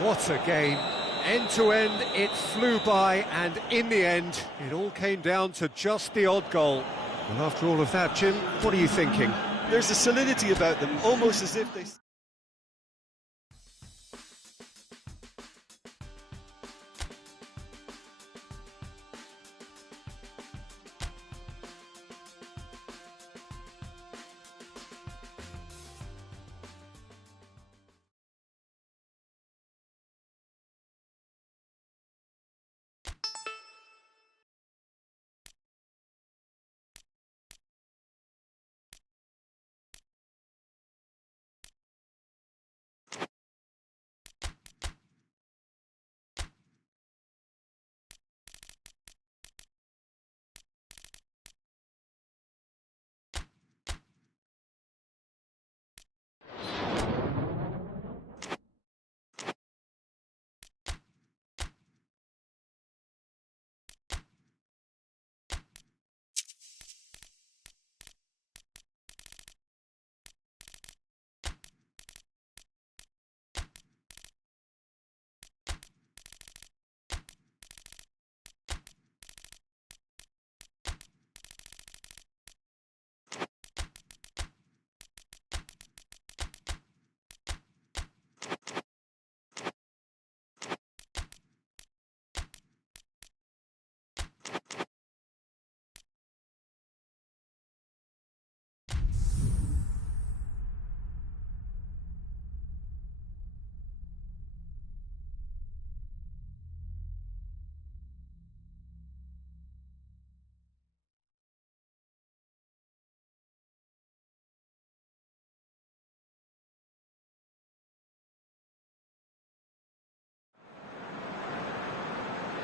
What a game. End to end, it flew by, and in the end, it all came down to just the odd goal. Well, after all of that, Jim, what are you thinking? There's a solidity about them, almost as if they...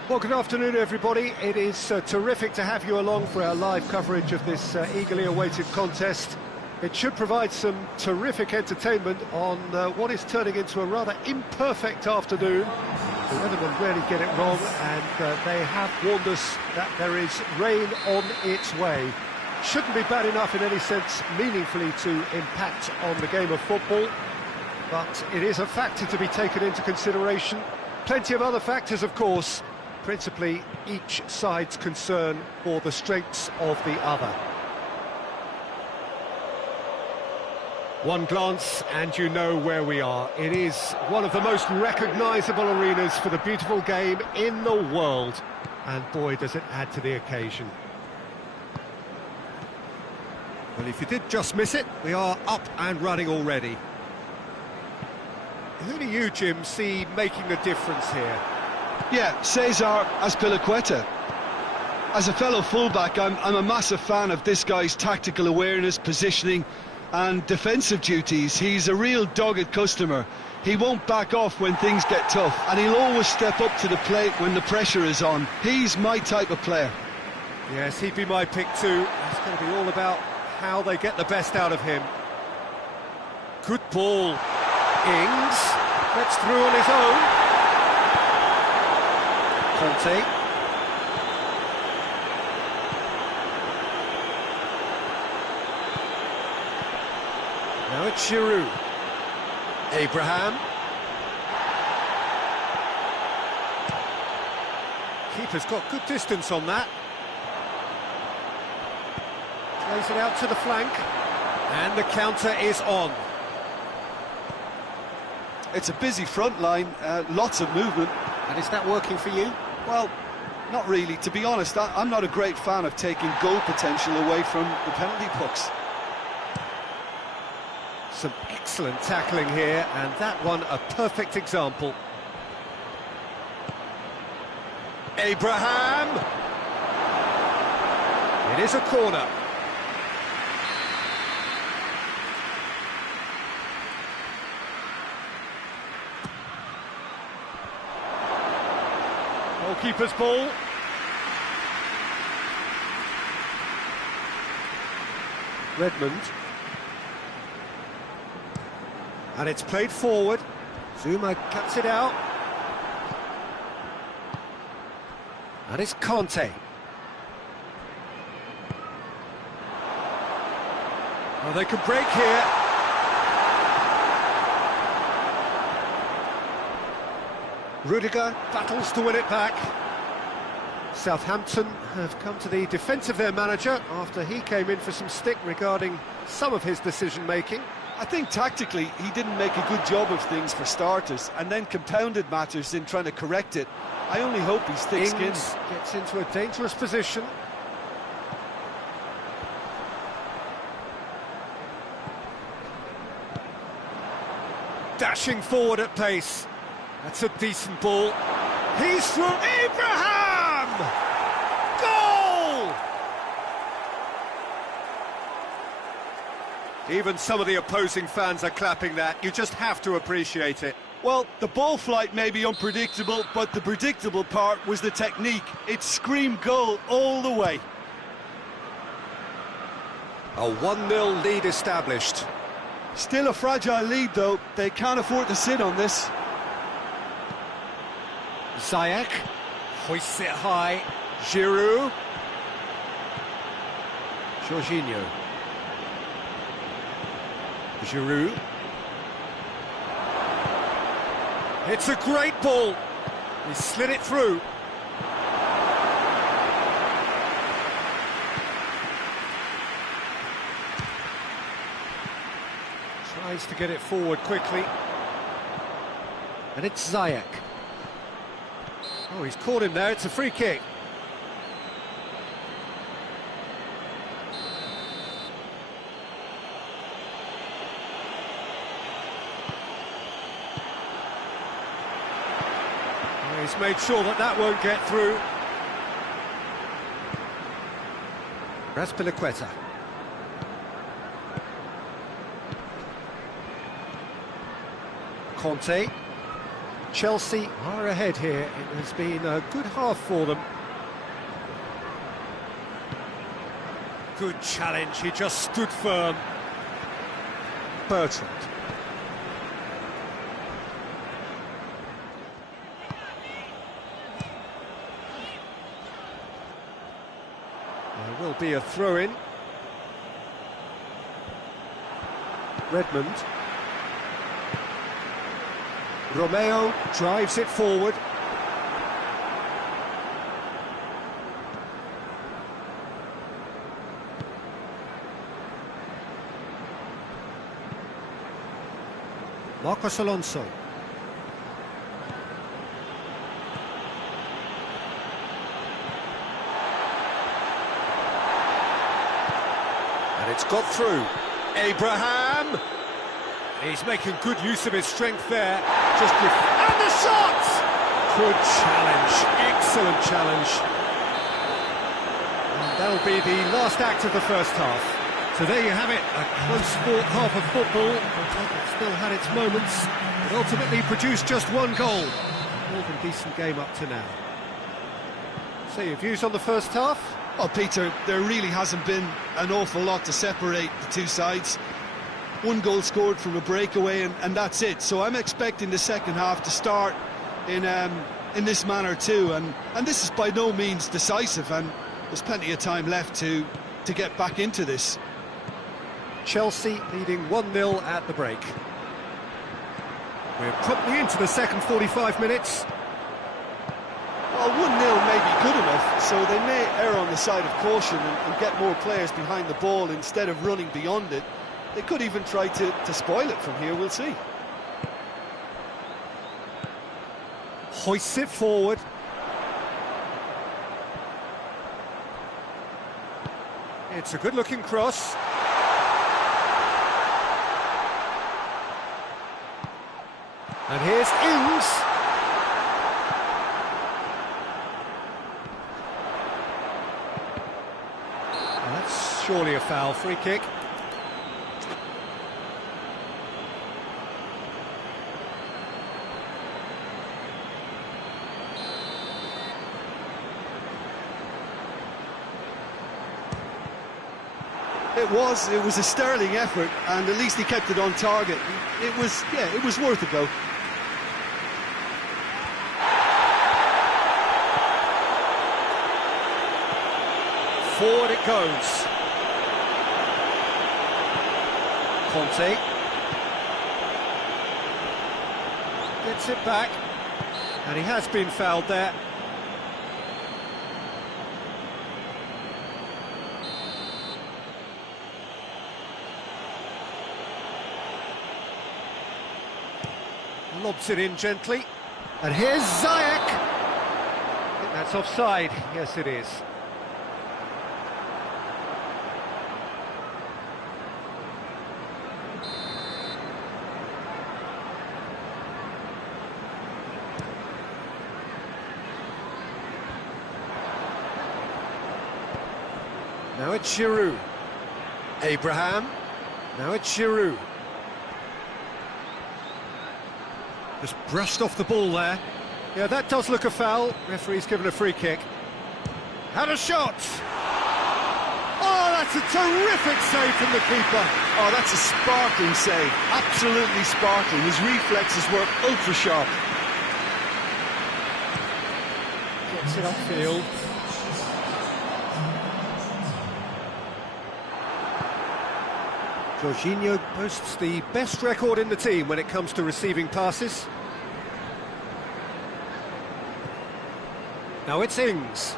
Well, good afternoon, everybody. It is terrific to have you along for our live coverage of this eagerly awaited contest. It should provide some terrific entertainment on what is turning into a rather imperfect afternoon. The weathermen rarely get it wrong, and they have warned us that there is rain on its way. Shouldn't be bad enough in any sense meaningfully to impact on the game of football, but it is a factor to be taken into consideration. Plenty of other factors, of course, principally each side's concern for the strengths of the other. One glance and you know where we are. It is one of the most recognisable arenas for the beautiful game in the world. And boy, does it add to the occasion. Well, if you did just miss it, we are up and running already. Who do you, Jim, see making a difference here? Yeah, Cesar Azpilicueta. As a fellow fullback, I'm a massive fan of this guy's tactical awareness, positioning and defensive duties. He's a real dogged customer. He won't back off when things get tough, and he'll always step up to the plate when the pressure is on. He's my type of player. Yes, he'd be my pick too. It's going to be all about how they get the best out of him. Good ball. Ings gets through on his own. Conte. Now it's Giroud. Abraham. Keeper's got good distance on that. Plays it out to the flank. And the counter is on. It's a busy front line, lots of movement. And is that working for you? Well, not really. To be honest, I'm not a great fan of taking goal potential away from the penalty box. Some excellent tackling here, and that one a perfect example. Abraham! It is a corner. Goalkeeper's ball. Redmond. And it's played forward. Zuma cuts it out. And it's Conte. Well, they can break here. Rudiger battles to win it back. Southampton have come to the defence of their manager after he came in for some stick regarding some of his decision-making. I think tactically he didn't make a good job of things for starters, and then compounded matters in trying to correct it. I only hope he's thick-skinned. Ings gets into a dangerous position. Dashing forward at pace. That's a decent ball. He's through. Abraham! Goal! Even some of the opposing fans are clapping that. You just have to appreciate it. Well, the ball flight may be unpredictable, but the predictable part was the technique. It screamed goal all the way. A 1-0 lead established. Still a fragile lead, though. They can't afford to sit on this. Ziyech hoists it high. Giroud. Jorginho. Giroud. It's a great ball. He slid it through. Tries to get it forward quickly. And it's Ziyech. Oh, he's caught him there. It's a free kick. Oh, he's made sure that that won't get through. Azpilicueta. Conte. Chelsea are ahead here. It has been a good half for them. Good challenge, he just stood firm. Bertrand. There will be a throw-in. Redmond. Romeo drives it forward. Marcos Alonso. And it's got through. Abraham! He's making good use of his strength there. And the shot! Good challenge, excellent challenge. And that'll be the last act of the first half. So there you have it, a close-fought half of football, but it still had its moments. It ultimately produced just one goal. More than decent game up to now. So your views on the first half? Oh, Peter, there really hasn't been an awful lot to separate the two sides. One goal scored from a breakaway, and that's it. So I'm expecting the second half to start in this manner too. And this is by no means decisive, and there's plenty of time left to get back into this. Chelsea leading 1-0 at the break. We're promptly into the second 45 minutes. Well, 1-0 may be good enough, so they may err on the side of caution and get more players behind the ball instead of running beyond it. They could even try to spoil it from here, we'll see. Hoists it forward. It's a good-looking cross. And here's Ings. That's surely a foul, free kick. It was a sterling effort, and at least he kept it on target. It was worth a go. Forward it goes. Conte gets it back, and he has been fouled there. Lobs it in gently, and here's Ziyech. I think that's offside. Yes, it is. Now it's Giroud. Abraham. Now it's Giroud. Just brushed off the ball there. Yeah, that does look a foul. Referee's given a free kick. Had a shot! Oh, that's a terrific save from the keeper. Oh, that's a sparkling save. Absolutely sparkling. His reflexes were ultra sharp. Gets it upfield. Jorginho boasts the best record in the team when it comes to receiving passes. Now it's Ings.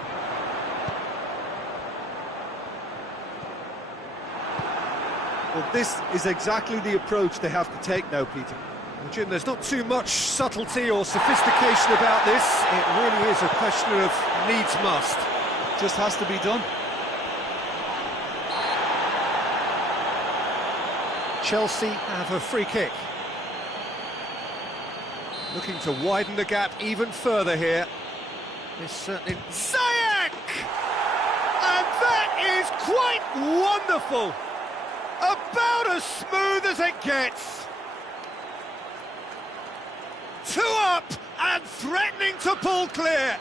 Well, this is exactly the approach they have to take now, Peter. Well, Jim, there's not too much subtlety or sophistication about this. It really is a question of needs must. Just has to be done. Chelsea have a free kick. Looking to widen the gap even further here. This certainly... Ziyech! And that is quite wonderful! About as smooth as it gets! 2 up! And threatening to pull clear.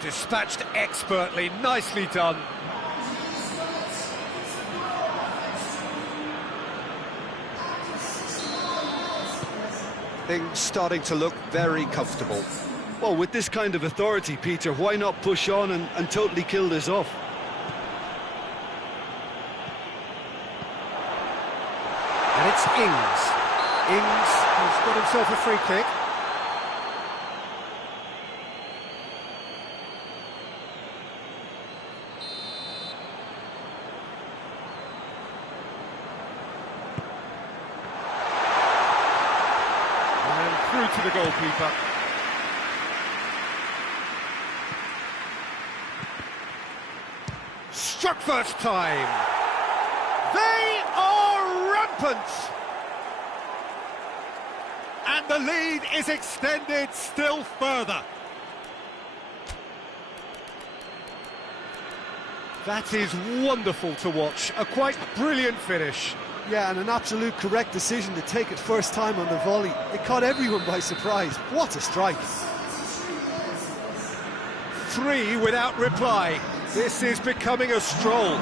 Dispatched expertly, nicely done. Things starting to look very comfortable. Well, with this kind of authority, Peter, why not push on and totally kill this off? And it's Ings. Ings has got himself a free kick. And through to the goalkeeper. Struck first time. They are rampant. And the lead is extended still further. That is wonderful to watch. A quite brilliant finish. Yeah, and an absolute correct decision to take it first time on the volley. It caught everyone by surprise. What a strike. 3 without reply. This is becoming a stroll.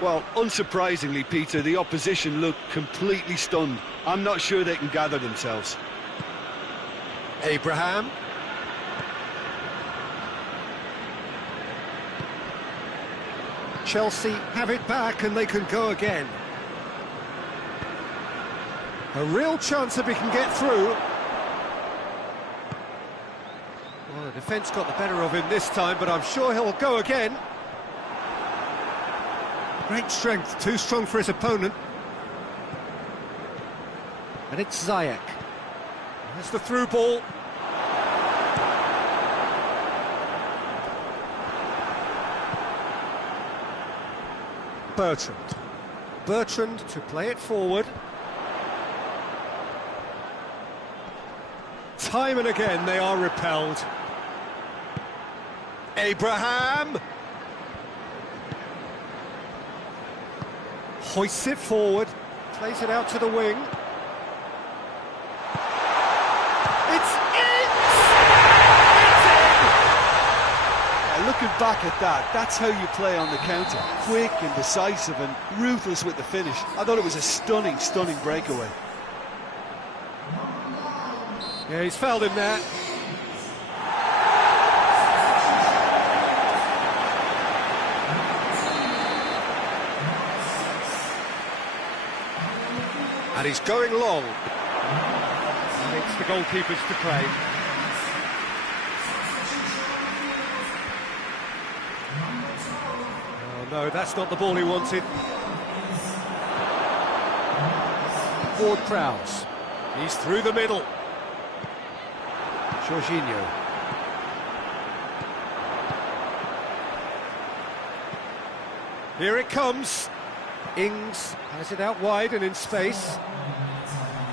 Well, unsurprisingly, Peter, the opposition looked completely stunned. I'm not sure they can gather themselves. Abraham. Chelsea have it back and they can go again. A real chance if he can get through. Well, the defence got the better of him this time, but I'm sure he'll go again. Great strength, too strong for his opponent. And it's Ziyech. That's the through ball. Bertrand. Bertrand to play it forward. Time and again they are repelled. Abraham! Hoists it forward, plays it out to the wing. It's in! It's in! Yeah, looking back at that, that's how you play on the counter. Quick and decisive and ruthless with the finish. I thought it was a stunning, stunning breakaway. Yeah, he's fouled him there. And he's going long. And it's the goalkeepers to play. Oh no, that's not the ball he wanted. Ward-Prowse. He's through the middle. Jorginho. Here it comes. Ings has it out wide and in space.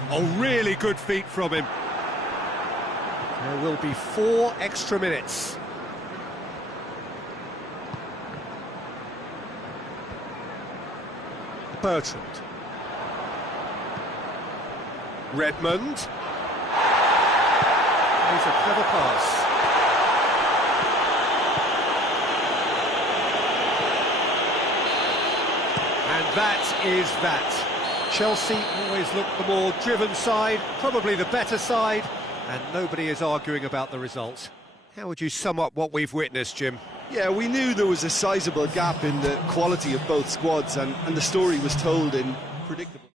Oh, really good feet from him. There will be 4 extra minutes. Bertrand. Redmond. He's a clever pass. And that is that. Chelsea always look the more driven side, probably the better side, and nobody is arguing about the result. How would you sum up what we've witnessed, Jim? Yeah, we knew there was a sizable gap in the quality of both squads, and the story was told in predictable...